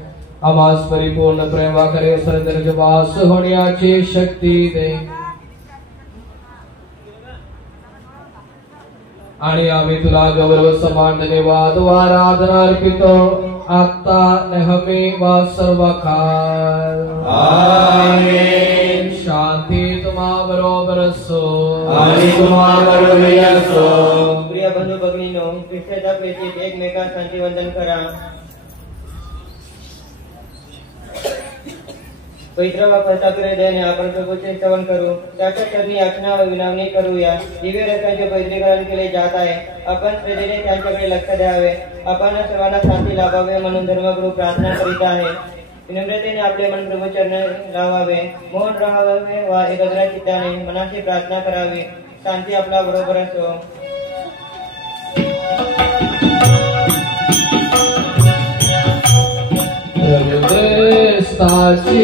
आम्हास परिपूर्ण प्रेमा करे सर्व वास होण्याची शक्ती दे. आणि आम्ही तुला गौरव समान धन्यवाद व आराधना अर्पितो आता नेहमी व सर्व काळ. आमेन. शांती तुम्हा बरोबर असो आणि तुम्हा बरोबर असो. प्रिय बंधू भगिनीनो ख्रिस्ताच्या प्रेषित एकमेकांस शांती वंदन करा. पवित्र व प्रतापी हृदयाने आपण प्रभूचे श्रवण करू. त्याच्या चरणी याचना व विनवणी करूया. दिव्य रथाचे पवित्रीकरण केले जात आहे. आपण श्रद्धेने त्यांच्याकडे लक्ष द्यावे. आपण सर्वांना शांती लाभावे म्हणून धर्मगुरू प्रार्थना करीत आहे. विनम्रतेने आपले मन प्रभू चरणी लावावे. मौन राहावे व एकाग्र चित्ताने मनाची प्रार्थना करावी. शांती आपला बरोबर असो. Staci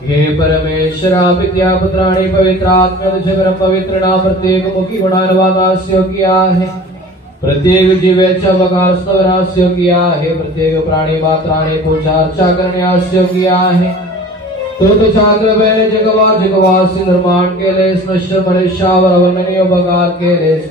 हे परमेश्वरा पित्या पुत्राणि पवित्र आत्मा तुझे परम पवित्र नाम प्रत्येक मुखी गुणानुवादास योग्य आहे प्रत्येक जीवेच्या वकास स्तवनास योग्य आहे प्रत्येक प्राणी मात्राने पूजा अर्चा करण्यास योग्य आहे तो तुझ्या कृपेने जगवासी निर्माण केलेस नश्वर मनुष्यावर अवर्णनीय उपकार केलेस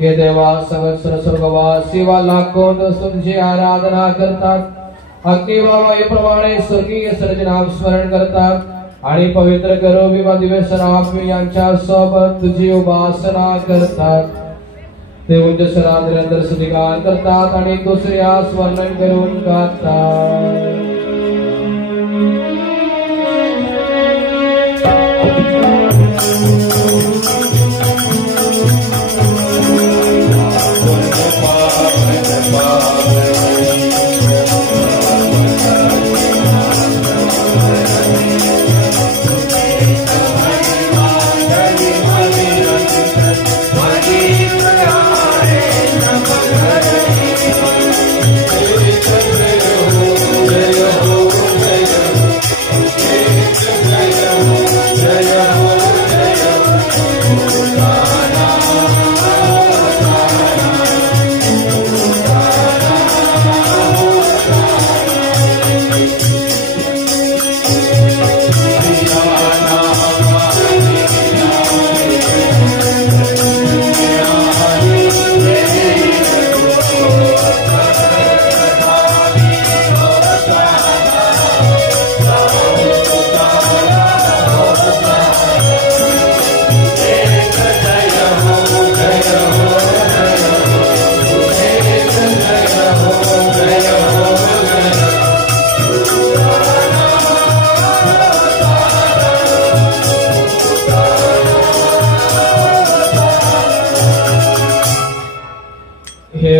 हे देवा सहस्र स्वर्गवासी वा लाखों तुझी आराधना करतात अग्नि वा वायूप्रमाणे स्वर्गीय सर्जनाम स्मरण करतात आणि पवित्र करोबी वा दिव्य सराफी यांच्या सोबत तुझी उपासना करतात ते उच्च स्वरात निरंतर स्तुतिगान करतात आणि दुसऱ्यास वर्णन करून गातात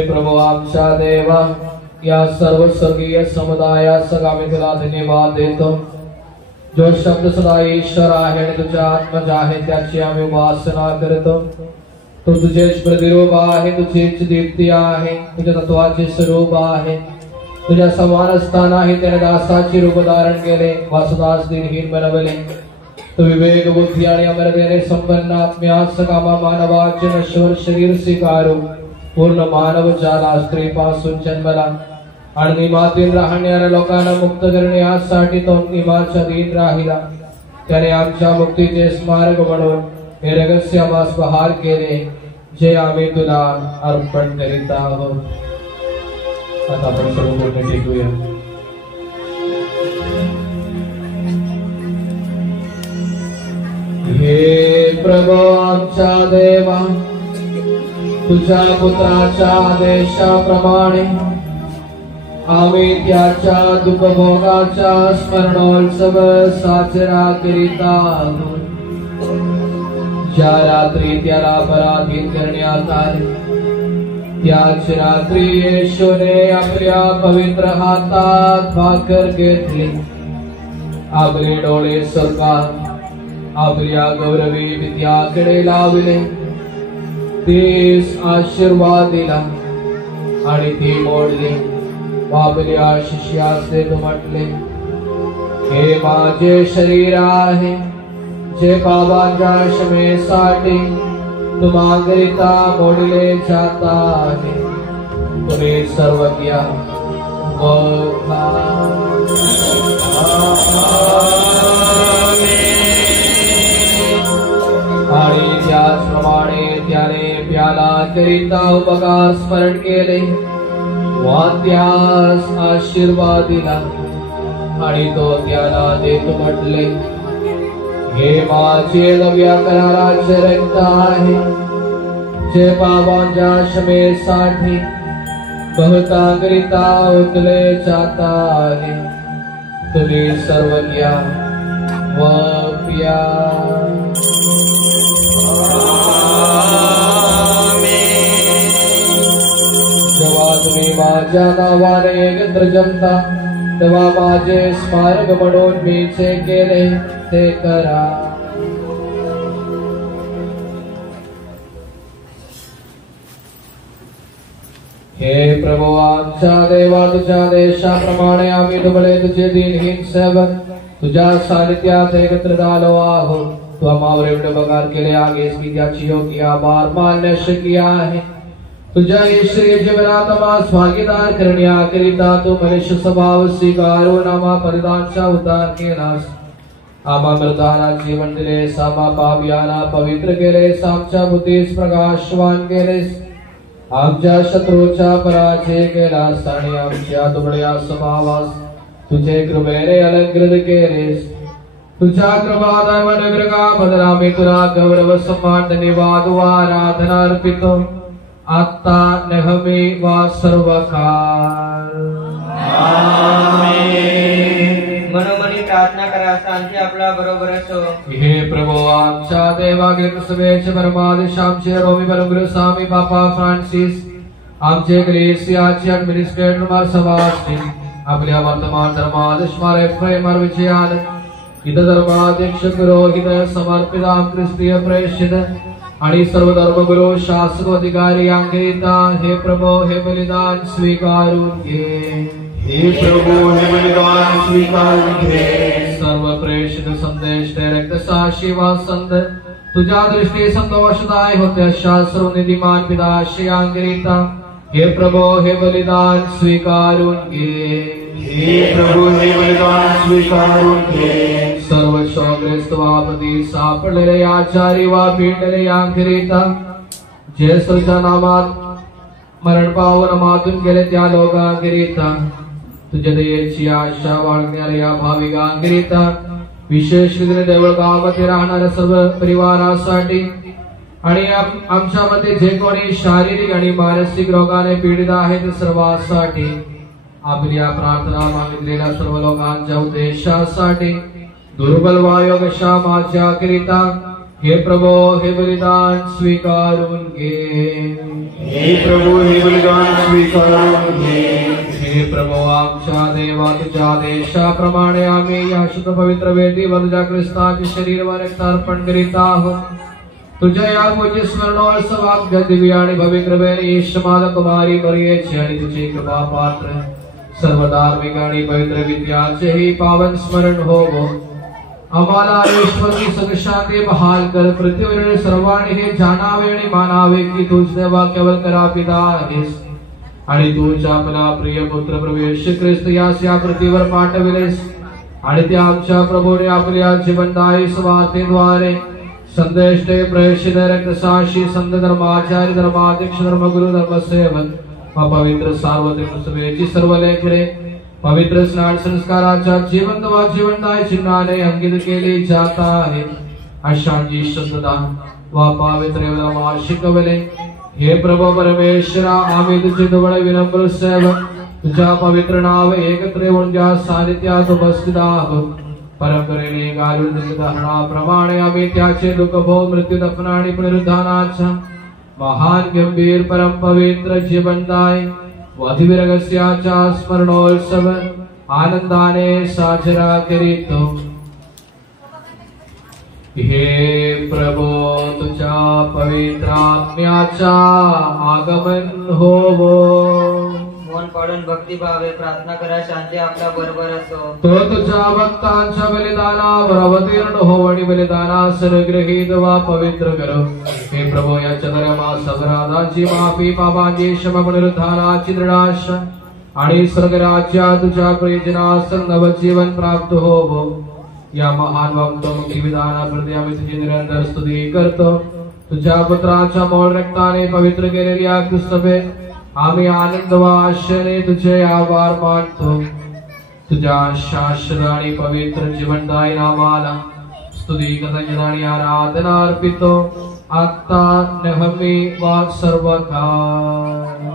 प्रभु आमच्या देवा या सर्व स्वर्गीय समुदायास आम्ही तुला धन्यवाद देतो जो शब्द सदा ईश्वर आहे आणि तुझ्या आत्मज आहे त्याची आम्ही उपासना करतो तो तुझेच प्रतिरूप आहे तुझीच दीप्ती आहे तुझ्या तत्वाचे स्वरूप आहे तुझ्या समान स्थान आहे त्याने दासाचे रूप धारण केले वासुदास दिनहीन बनवले तो विवेक बुद्धी आणि अमरतेने संपन्न आत्म्यास कामा मानवाचे नश्वर शरीर स्वीकारू पूर्ण मानव झाला स्त्रीपासून जन्मला आणि नियमातील राहणाऱ्या लोकांना मुक्त करण्यासाठी तो नियमाच्या अधीन राहिला त्याने आमच्या मुक्तीचे स्मारक म्हणून हे रहस्य आम्हास बहाल केले जे आम्ही तुला अर्पण करीत आहोत आता आपण सर्व बोलणे टेकूया हे प्रभु आमच्या देवा तुझ्या पुत्राच्या आदेशाप्रमाणे आम्ही त्याच्या दुःखभोगाचा स्मरणोत्सव साजरा करीत आहोत ज्या रात्री त्याला पराधीन करण्यात आले त्याच रात्री येशूने आपल्या पवित्र हातात भाकर घेतली आपले डोळे स्वर्गात आपल्या गौरवी विद्याकडे लावले तेच आशीर्वाद दिला आणि ती मोडली आपल्या शिष्याचे तो म्हटले हे माझे शरीर आहे जे पापांच्या क्षमेसाठी तुम्हाकरिता मोडले जात आहे तुम्ही सर्व घ्या व खा आणि त्याचप्रमाणे त्याने प्याला करिता उपकार स्मरण केले व त्यास आशीर्वाद दिला आणि तो त्याला देत म्हटले हे माझे नव्या कराराचे रक्त आहे जे पापांच्या क्षमेसाठी बहुताकरिता उकले जात आहे तुम्ही सर्व घ्या व प्या जेव्हा तुम्ही माझ्या नावाने एकत्र जमता तेव्हा माझे स्मारक म्हणून मी जे केले ते करा हे प्रभु आमच्या देवा तुझ्या देशाप्रमाणे आम्ही दुबळे तुझे दिनहीन सेवक तुझ्या सानिध्यात एकत्र झालो आहो. तू आम्हावर एवढे उपकार केले आहेस की त्याची योग्य आभार मानणे शक्य आहे. तुझ्या ईश्वरीय जीवनात आम्हास भागीदार करण्याकरिता तू मनुष्य स्वभाव स्वीकारून आम्हा परिधानचा उद्धार केलास. आम्हा मृतांना जीवन दिलेस. आम्हा पापियांना पवित्र केलेस. आमच्या बुद्धीस प्रकाशवान केलेस. आमच्या शत्रूचा पराजय केलास आणि आमच्या दुबळ्या स्वभावास तुझे कृपेने अलंकृत केलेस. तुझ्या कृपादाय अनुग्रह का बदला आम्ही तुला गौरव सन्मान धन्यवाद व आराधना अर्पितो आता नेहमी व सर्व काळ. मनोमनी प्रार्थना करा. शांती आपला बरोबर असो. हे प्रभू आमच्या देवागे सभेचे परमादेश आमचे रोमी परमगुरु स्वामी बापा फ्रान्सिस आमचे ग्रेसियाचे ॲडमिनिस्ट्रेटर सभासद आपल्या वर्तमान धर्मादेश मारे प्रेमर विजयान हित धर्माध्यक्ष पुरोहित समर्पित ख्रिस्तीय प्रेषित आणि सर्व धर्मगुरु शासक अधिकारी यांकरिता हे प्रभू हे बलिदान स्वीकारून घे. हे प्रभू हे बलिदान स्वीकारून घे. सर्व प्रेषित संदेश रक्त साक्षी व संत तुझ्या दृष्टी संतोषदाय होते अशा सर्व निधिमान पिताश्री यांकरिता हे प्रभू हे बलिदान स्वीकारून घे. हे प्रभू हे बलिदान स्वीकारून घे. सर्व शोग्रस्त वापदी सापडलेले आचारी वा पिंडले यांकरिता जे तुझ्या नामात मरण पावन मातून गेले त्या लोकांकरिता तुझ्या दयेची आशा बाळगणाऱ्या या भाविकांकरिता विशेष रीतीने देवळगावामध्ये राहणाऱ्या सर्व परिवारासाठी आणि आमच्यामध्ये जे कोणी शारीरिक आणि मानसिक रोगाने पीडित आहेत सर्वांसाठी आपल्या प्रार्थना मागितलेल्या सर्व लोकांच्या उद्देशासाठी दुर्बल व योगशा माझ्याकरिता हे प्रभू हे बलिदान स्वीकारून घे. हे प्रभू हे बलिदान स्वीकारून घे. हे प्रभू आमच्या देवा तुझ्या देशाप्रमाणे आम्ही या शुद्ध पवित्र वेदीवर तुझ्या ख्रिस्ताचे शरीर व रक्त अर्पण करीत आहोत. तुझ्या या पूज्य स्मरणोत्सवात दिव्य आणि भव्य कृपेने ईश्माला कुमारी मरियेचे आणि तुझे कृपा पात्र सर्व धार्मिक आणि पवित्र विद्याचेही पावन स्मरण होवो. आम्हाला ईश्वरची सगशांती बहाल कर. पृथ्वीवरील सर्वांनी हे जाणावे आणि मानावे की तुझ देवा केवळ करा पिता आहेस आणि तुझ्या आपला प्रिय पुत्र प्रभू येशू ख्रिस्त यास या पृथ्वीवर पाठविलेस आणि त्या आमच्या प्रभूने आपल्या जीवनदायी स्वार्थीद्वारे संदेश प्रेषित रक्तसाक्षी संत धर्माचार्य धर्माध्यक्ष धर्मगुरु धर्मसेवक व पवित्र सार्वत्रिक सभेची सर्व लेकरे पवित्र स्नान संस्काराच्या जिवंत व जीवनदायी चिन्हाने अंकित केली जात आहे. अशांची शुद्धता व पावित्र्य शिकवले. हे प्रभू परमेश्वरा आम्ही तुझे दुबळे विनम्र सेवक तुझ्या पवित्र नाव एकत्र येऊन ज्या सानिध्यात उपस्थित आहोत परंपरेने घालून दहनाप्रमाणे आम्ही त्याचे दुःख भोग मृत्यू दफन आणि पुनरुत्थानाचा महान गंभीर परम पवित्र जीवनदायी वधिविरगस्याचा स्मरणोत्सव आनंदाने साजरा करीतो. हे प्रभू तुझ्या पवित्र आत्म्याचा आगमन होवो. मन पाडून भक्तिभावे प्रार्थना करा. शांती आपल्या बरोबर असो. तो तुझ्या भक्तांच्या बलिदानावर अवतीर्ण हो आणि बलिदानास अनुग्रहीत वा पवित्र करो. हे प्रभू याच्या धर्मास अपराधाची माफी पापांची क्षमा पुनरुत्थानाची दृढ आशा आणि स्वर्गराज्यात तुझ्या प्रियजनास नवजीवन प्राप्त होवो. या महान मुक्ती विधानाप्रती आम्ही तुझी निरंतर स्तुती करतो. तुझ्या पुत्राच्या मौळ रक्ताने पवित्र केलेली या सभेत आम्ही आनंद व आशेने तुझे आभार मानतो. तुझ्या शाश्वत आणि पवित्र जीवनदायी नामाला स्तुती कृतज्ञता आणि आराधना अर्पितो आता नेहमी व सर्व काळ.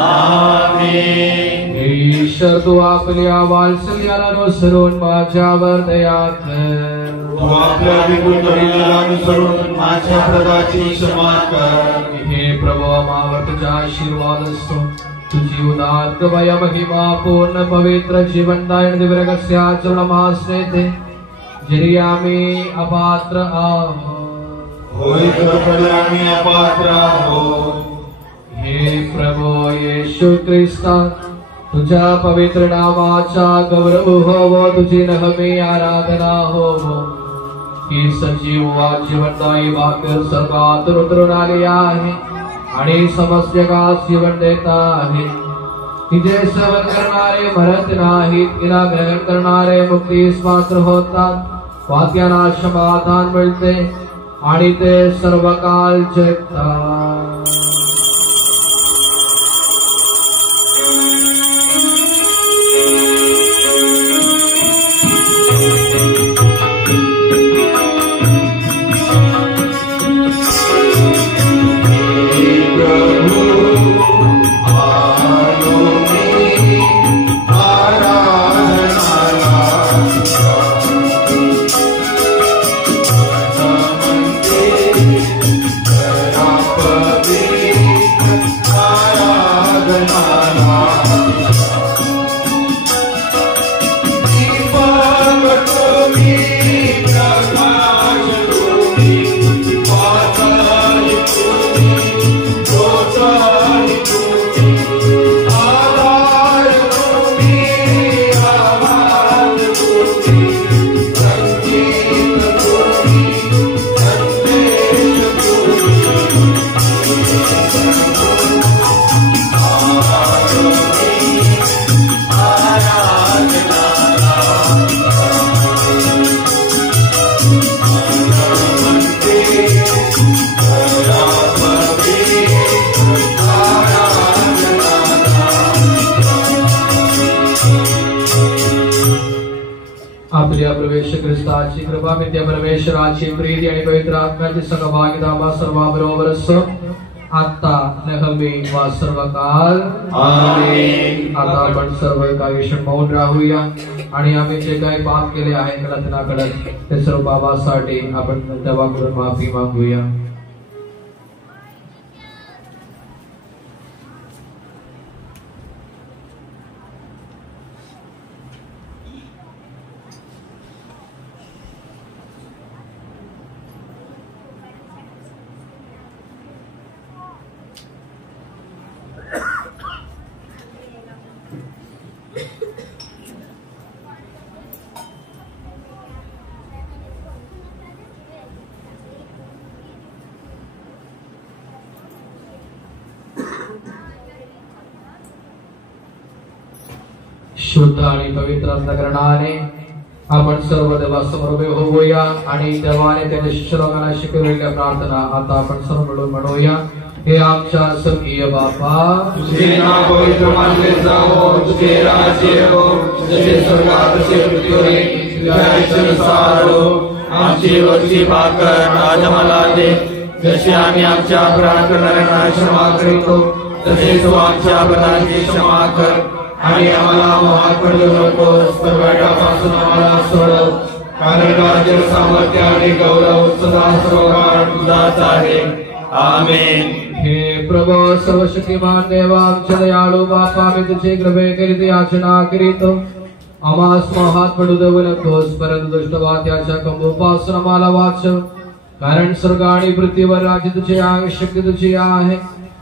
आमेन. ईश्वर तू आपल्या वात्सल्यानुसरून माझ्यावर दया कर. तू आपल्या विपुल करुणेनुसरून माझ्या अपराधाची क्षमा कर. हे प्रभू आम्हावर तुझा आशीर्वाद असतो. तुझी उदात्त वय महिमा पूर्ण पवित्र जीवनदायी दिव्यरहस्याचरण मासनेते जरी आम्ही अपात्र आहोत. होय तर आम्ही अपात्र आहोत. हे प्रभू येशू ख्रिस्ता तुझ्या पवित्र नामाचा गौरव होवो, तुझी नेहमी आराधना होवो. ही सजीव वा जीवनदायी भाकर सर्वात उतरून आली आहे आणि समस्त जगात जीवन देत आहे. तिचे सेवन करणारे मरत नाहीत, तिला ग्रहण करणारे मुक्तीस पात्र होतात. वाक्याला समाधान मिळते आणि ते सर्व काळ जगतात. आपल्या प्रवेश ख्रिस्ताची कृपा, विद्या परमेश्वराची प्रीती आणि पवित्र आत्म्याची सहभागिता सर्वांबरोबर असो, आता नेहमी वा सर्व काळ. आमेन. आता आपण सर्व काही क्षण मौन राहूया आणि आम्ही जे काही पाप केले आहे कळत ना कळत ते सर्व बाबासाठी आपण देवा करून माफी मागूया. शुद्ध आणि पवित्र अंतकरणाने आपण सर्व देवासमोर उभे होऊया आणि देवाने त्याच्या शिष्यलोकांना शिकवलेल्या प्रार्थना आता आपण सर्व मिळून म्हणूया. हे आमच्या स्वर्गीय बापा, तुझे नाव पवित्र मानले जावो, तुझे राज्य हो, जसे स्वर्गात तसे पृथ्वीवर. तुझ्या इच्छेनुसार हो. आमची रोजची भाकर आज आम्हाला दे, जसे आम्ही आमच्या अपराध करणाऱ्यांना क्षमा करतो, तसेच तू आमच्या अपराधाची क्षमा कर. आणि आम्हाला मोहात पडू नकोस, पण वाईटापासून आम्हाला सोडव. कारण राज्य, सामर्थ्य आणि गौरव सदा सर्वकाळ तुझाच आहे. आमेन. हे प्रभो सर्वशक्तिमान देवा, आमच्या दयाळू बापा, आम्ही तुझे कृपे करीत याचना करीतो. आम्हास मोहात पडू देऊ नकोस, परंतु दुष्टवाद्याच्या कंबूपासून आम्हाला वाचव. कारण स्वर्ग आणि पृथ्वीवर राज्य तुझे आहे, शक्ती तुझी आहे,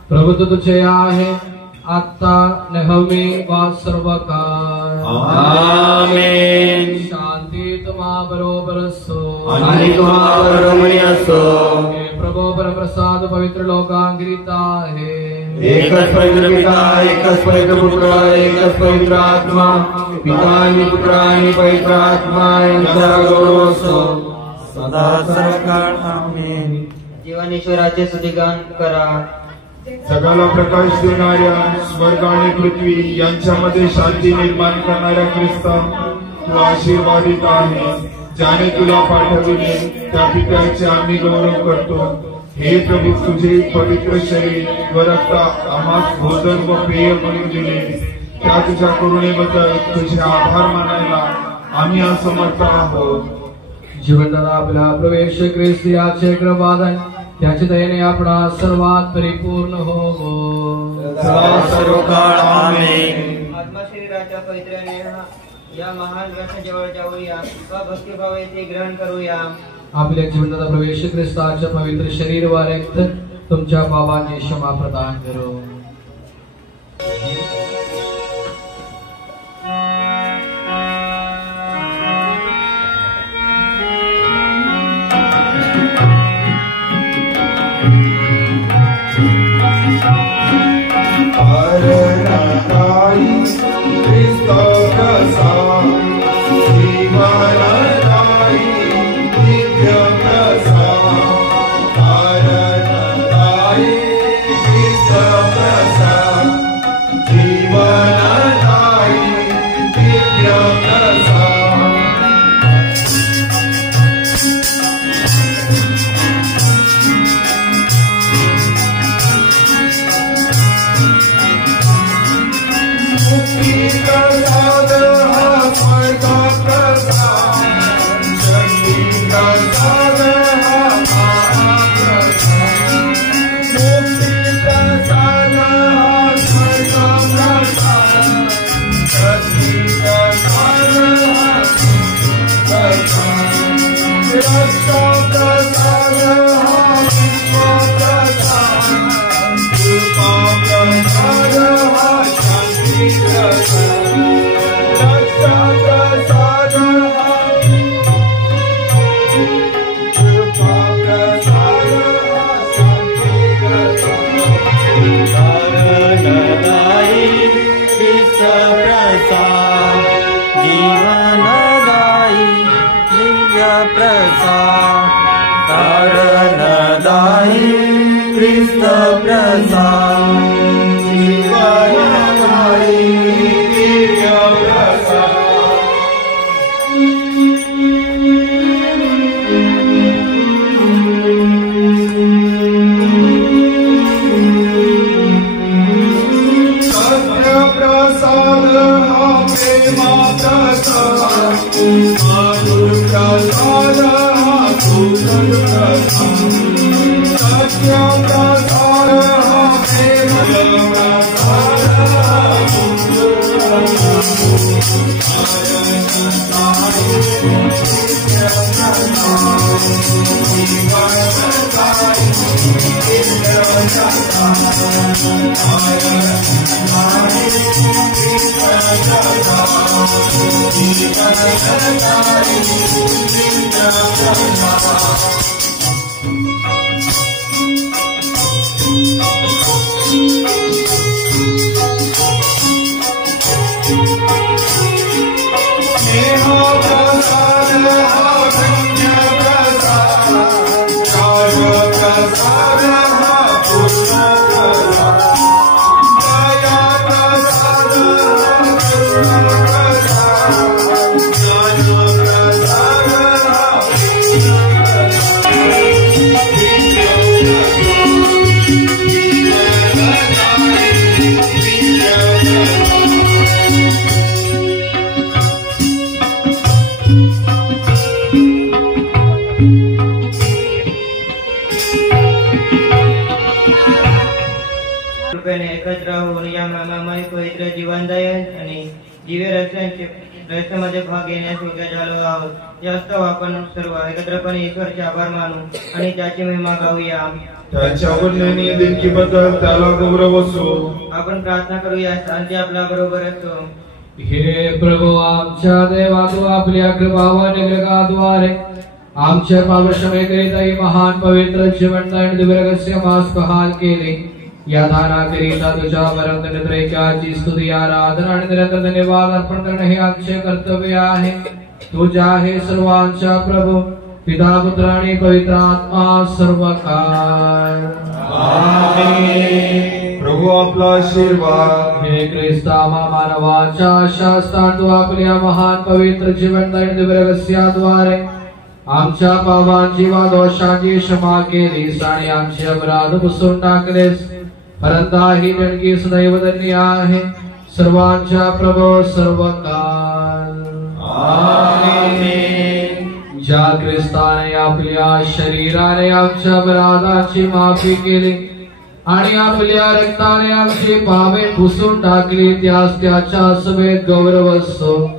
प्रभुत्व तुझे आहे, आता नेहमी वा सर्व काळ. आमेन. शांती तुम्हा बरोबर असो आणि तुम्हा बरोबर असो. हे प्रभो परप्रसाद पवित्र लोकांकरिता आहे. एकच पवित्र पिता, एकच पवित्र पुत्र, एकच पवित्र आत्मा, पिता आणि पुत्र आणि पवित्र आत्मा यांचा गौरव असो सदा सर्वकाळ. आमेन. जीवन ईश्वराचे स्तुतिगान करा. जगाला प्रकाश देणाऱ्या स्वर्ग आणि पृथ्वी यांच्यामध्ये शांती निर्माण करणाऱ्या ख्रिस्ता, तू आशीर्वादित आहे. ज्याने तुला पाठविले त्या पित्याचे आम्ही गौरव करतो. हे प्रभू, तुझे पवित्र शरीर व रक्त आम्हास भोजन व पेय म्हणून दिले, त्या तुझ्या करुणेबद्दल तुझे आभार मानायला आम्ही असमर्थ आहोत. जीवनदाता आपला प्रवेश ख्रिस्त याचे कृपादान, त्याच्या दयेने आपणा सर्वात परिपूर्ण होवो सदा सर्वकाळ. आमेन. आत्मा शरीराच्या पवित्राने या महान ग्रंथाजवळ जाऊया व भक्तिभाव येथे ग्रहण करूया. आपल्या जीवनाचा प्रवेश ख्रिस्ताच्या पवित्र शरीर व रक्त तुमच्या पापांची क्षमा प्रदान करो. प्रसाद जीवनदायी दिव्य प्रसाद तारणदायी ख्रिस्त प्रसाद जीवनदायी दिव्य प्रसाद एकत्र होऊन या मामामय पवित्र जीवनदायी आणि दिव्य रस्त्यामध्ये भाग घेण्यास योग्य झालो आहोत. यास्तव आपण सर्व एकत्रपणे ईश्वरचे आभार मानू आणि त्याची महिमा गाऊया. त्याच्यावर देणगीबद्दल त्याला गौरव असो. आपण प्रार्थना करूया. शांती आपल्या बरोबर असो. हे प्रभू आमच्या देवा, तू आपल्या कृपा व निग्रहाद्वारे आमच्या पापक्षमेकरिता ही महान पवित्र जीवनदायी दिव्य रहस्य मास बहाल केले. या दानाकरिता तुझ्या परम त्रैकाची स्तुती आराधना आणि निरंतर धन्यवाद अर्पण करणे हे आमचे कर्तव्य आहे. तुझ्या हे सर्वांच्या प्रभू पिता पुत्र आणि पवित्र आत्मा सर्व काळ. आमेन. प्रभू आपला आशीर्वाद. हे ख्रिस्ता मानवाच्या शास्त्रा, तू आपल्या महान पवित्र जीवनदायी दिव्य रहस्याद्वारे आमच्या पापांची व दोषांची क्षमा केलीस आणि आमचे अपराध पुसून टाकलेस. परंतु ही देणगी सदैव धन्य आहे. सर्वांच्या प्रभू सर्व काळ. आमेन. ज्या ख्रिस्ताने आपल्या शरीराने आमच्या अपराधांची माफी केली आणि आपल्या रक्ताने आमची पापे पुसून टाकली, त्यास त्याच्या समेत गौरव असो.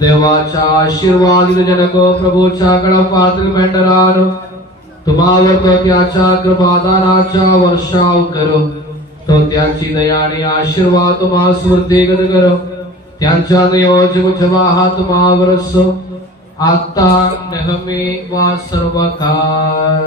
देवाच्या आशीर्वादित जनको प्रभूच्या कडपातील मेंढरानो तुम्हावर तो त्याच्या कृपादानाचा वर्षाव करो. तो त्याची दया आणि आशीर्वाद तुम्हा स्मृतिगत करो. त्यांच्या नियोजक जवाहा तुम्हावर असो, आता नेहमी वा सर्व काळ.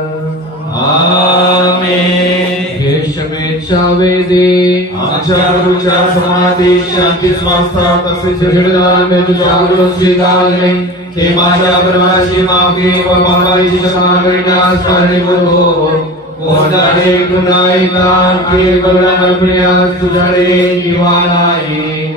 आमेन. हे क्षमेच्या वेदी आमच्या प्रभूच्या समाधी शांती स्वास्था तसेच जगदाने तुझ्या स्वीकारले. ते माझ्या परमाची माफी व पापाची क्षमा करण्यास कारणीभूत हो. कोणताही गुन्हा इतर केवळ आपल्यास तुझ्याकडे किंवा नाही.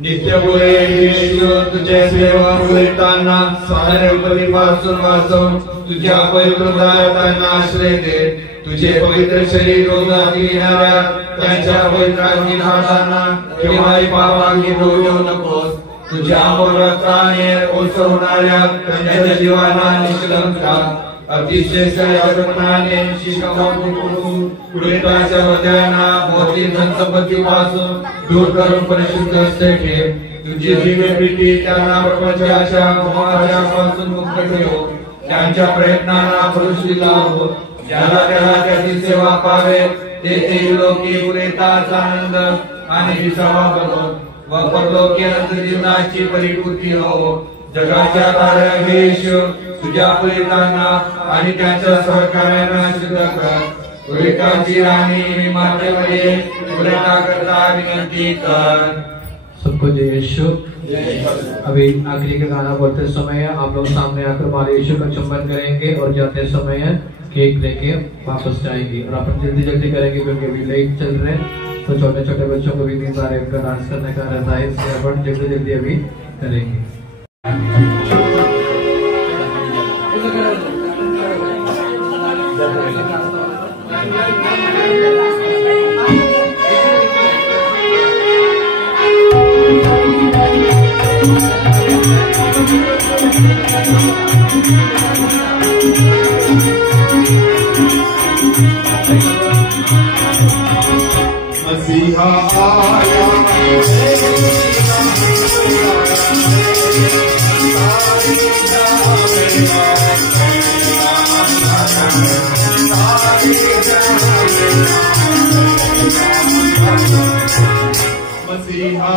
नित्यपुरे येशू तुझे सेवा करताना साऱ्या विपरीपासून वाचव. तुझ्या पवित्र हृदयात आश्रय दे. तुझे पवित्र शरीर रोगातील येणाऱ्या त्यांच्या पवित्रांची खाताना केव्हाही पापांची डोळ येऊ नकोस. तुझ्या अमोल रक्ताने ओसवणाऱ्या त्यांच्या जीवाला निष्कलंक अतिशय सयत्नाने पुढीलच्या हृदयांना मोठी धनसंपत्तीपासून दूर करून परिशुद्ध असते ठेव. तुझी दिव्य प्रीती त्यांना प्रपंचाच्या मोहापासून मुक्त ठेव. त्यांच्या प्रयत्नांना फलश्रुती लाव. ज्याला त्याला त्याची सेवा पावे तेथे लोकी पुरेताच आनंद आणि विसावा बनो व परलोकी अनंत जीवनाची परिपूर्ती हो. जगाच्या ताऱ्या तुझ्या प्रेतांना आणि त्यांच्या सहकार्यांना शुद्ध कर. उलटाची राणी मातेमध्ये उलटा करता विनंती कर। सबको जय यीशु। अभी आखिरी का गाना बोलते समय आप लोग सामने आकर हमारे यीशु का चुंबन करेंगे और जाते समय केक लेके वापस जाएंगे और अपन जल्दी जल्दी करेंगे क्योंकि अभी लेट चल रहे हैं, तो छोटे छोटे बच्चों को भी इतनी सारे उनका डांस करने का रहता है, इसलिए अपन जल्दी जल्दी अभी करेंगे। मसीहा आया मसीहा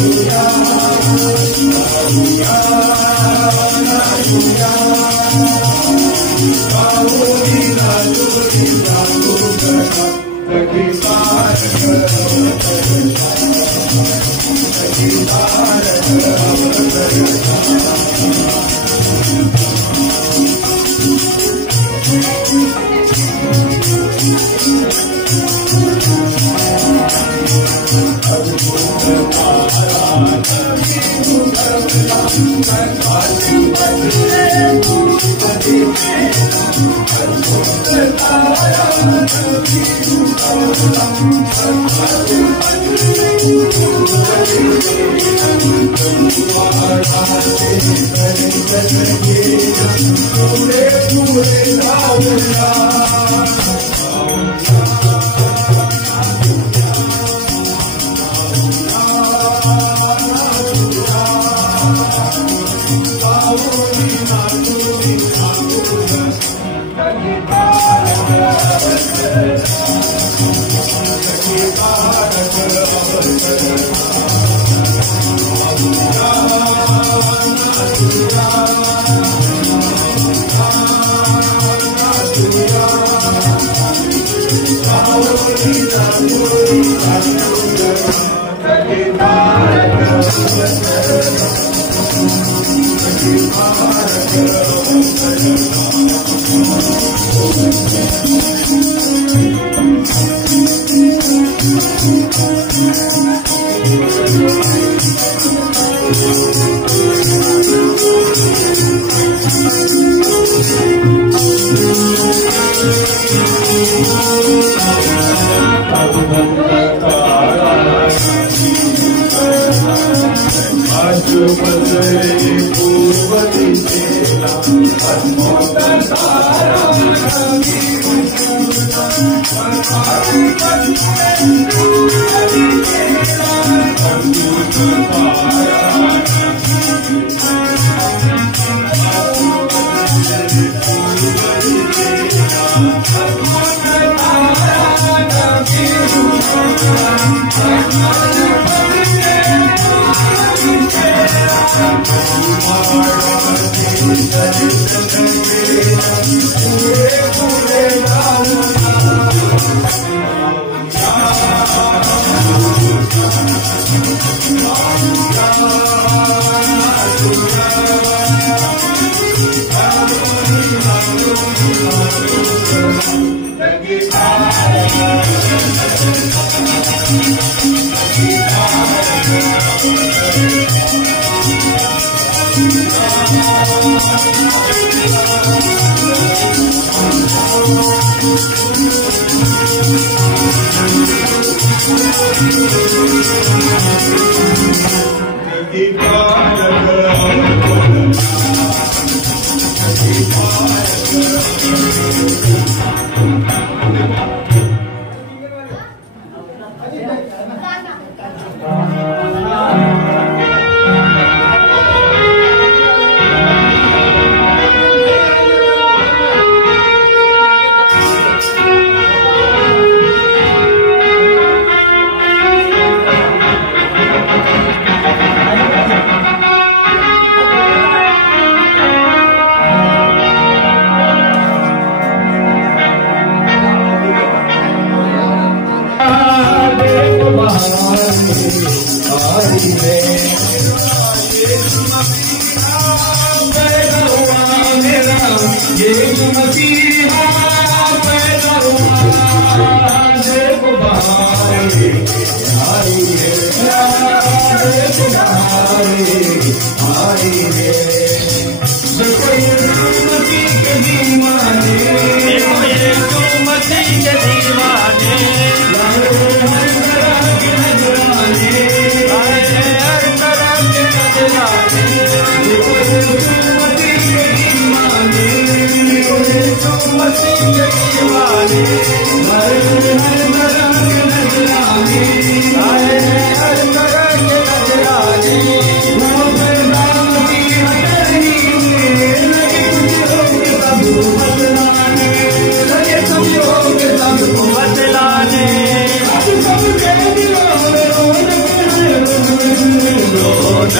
Hare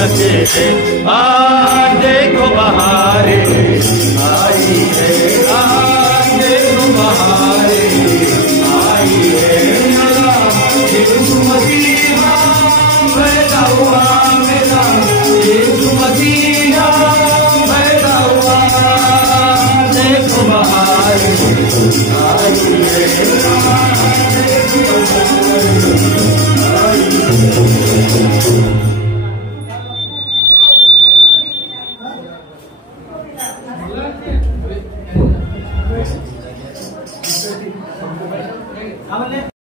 नशे देखो बहारे आई है, देखो बहारे आई है। यीशु मसीहा पैदा हुआ मेरा, यीशु मसीहा पैदा हुआ, देखो बहारे आई है।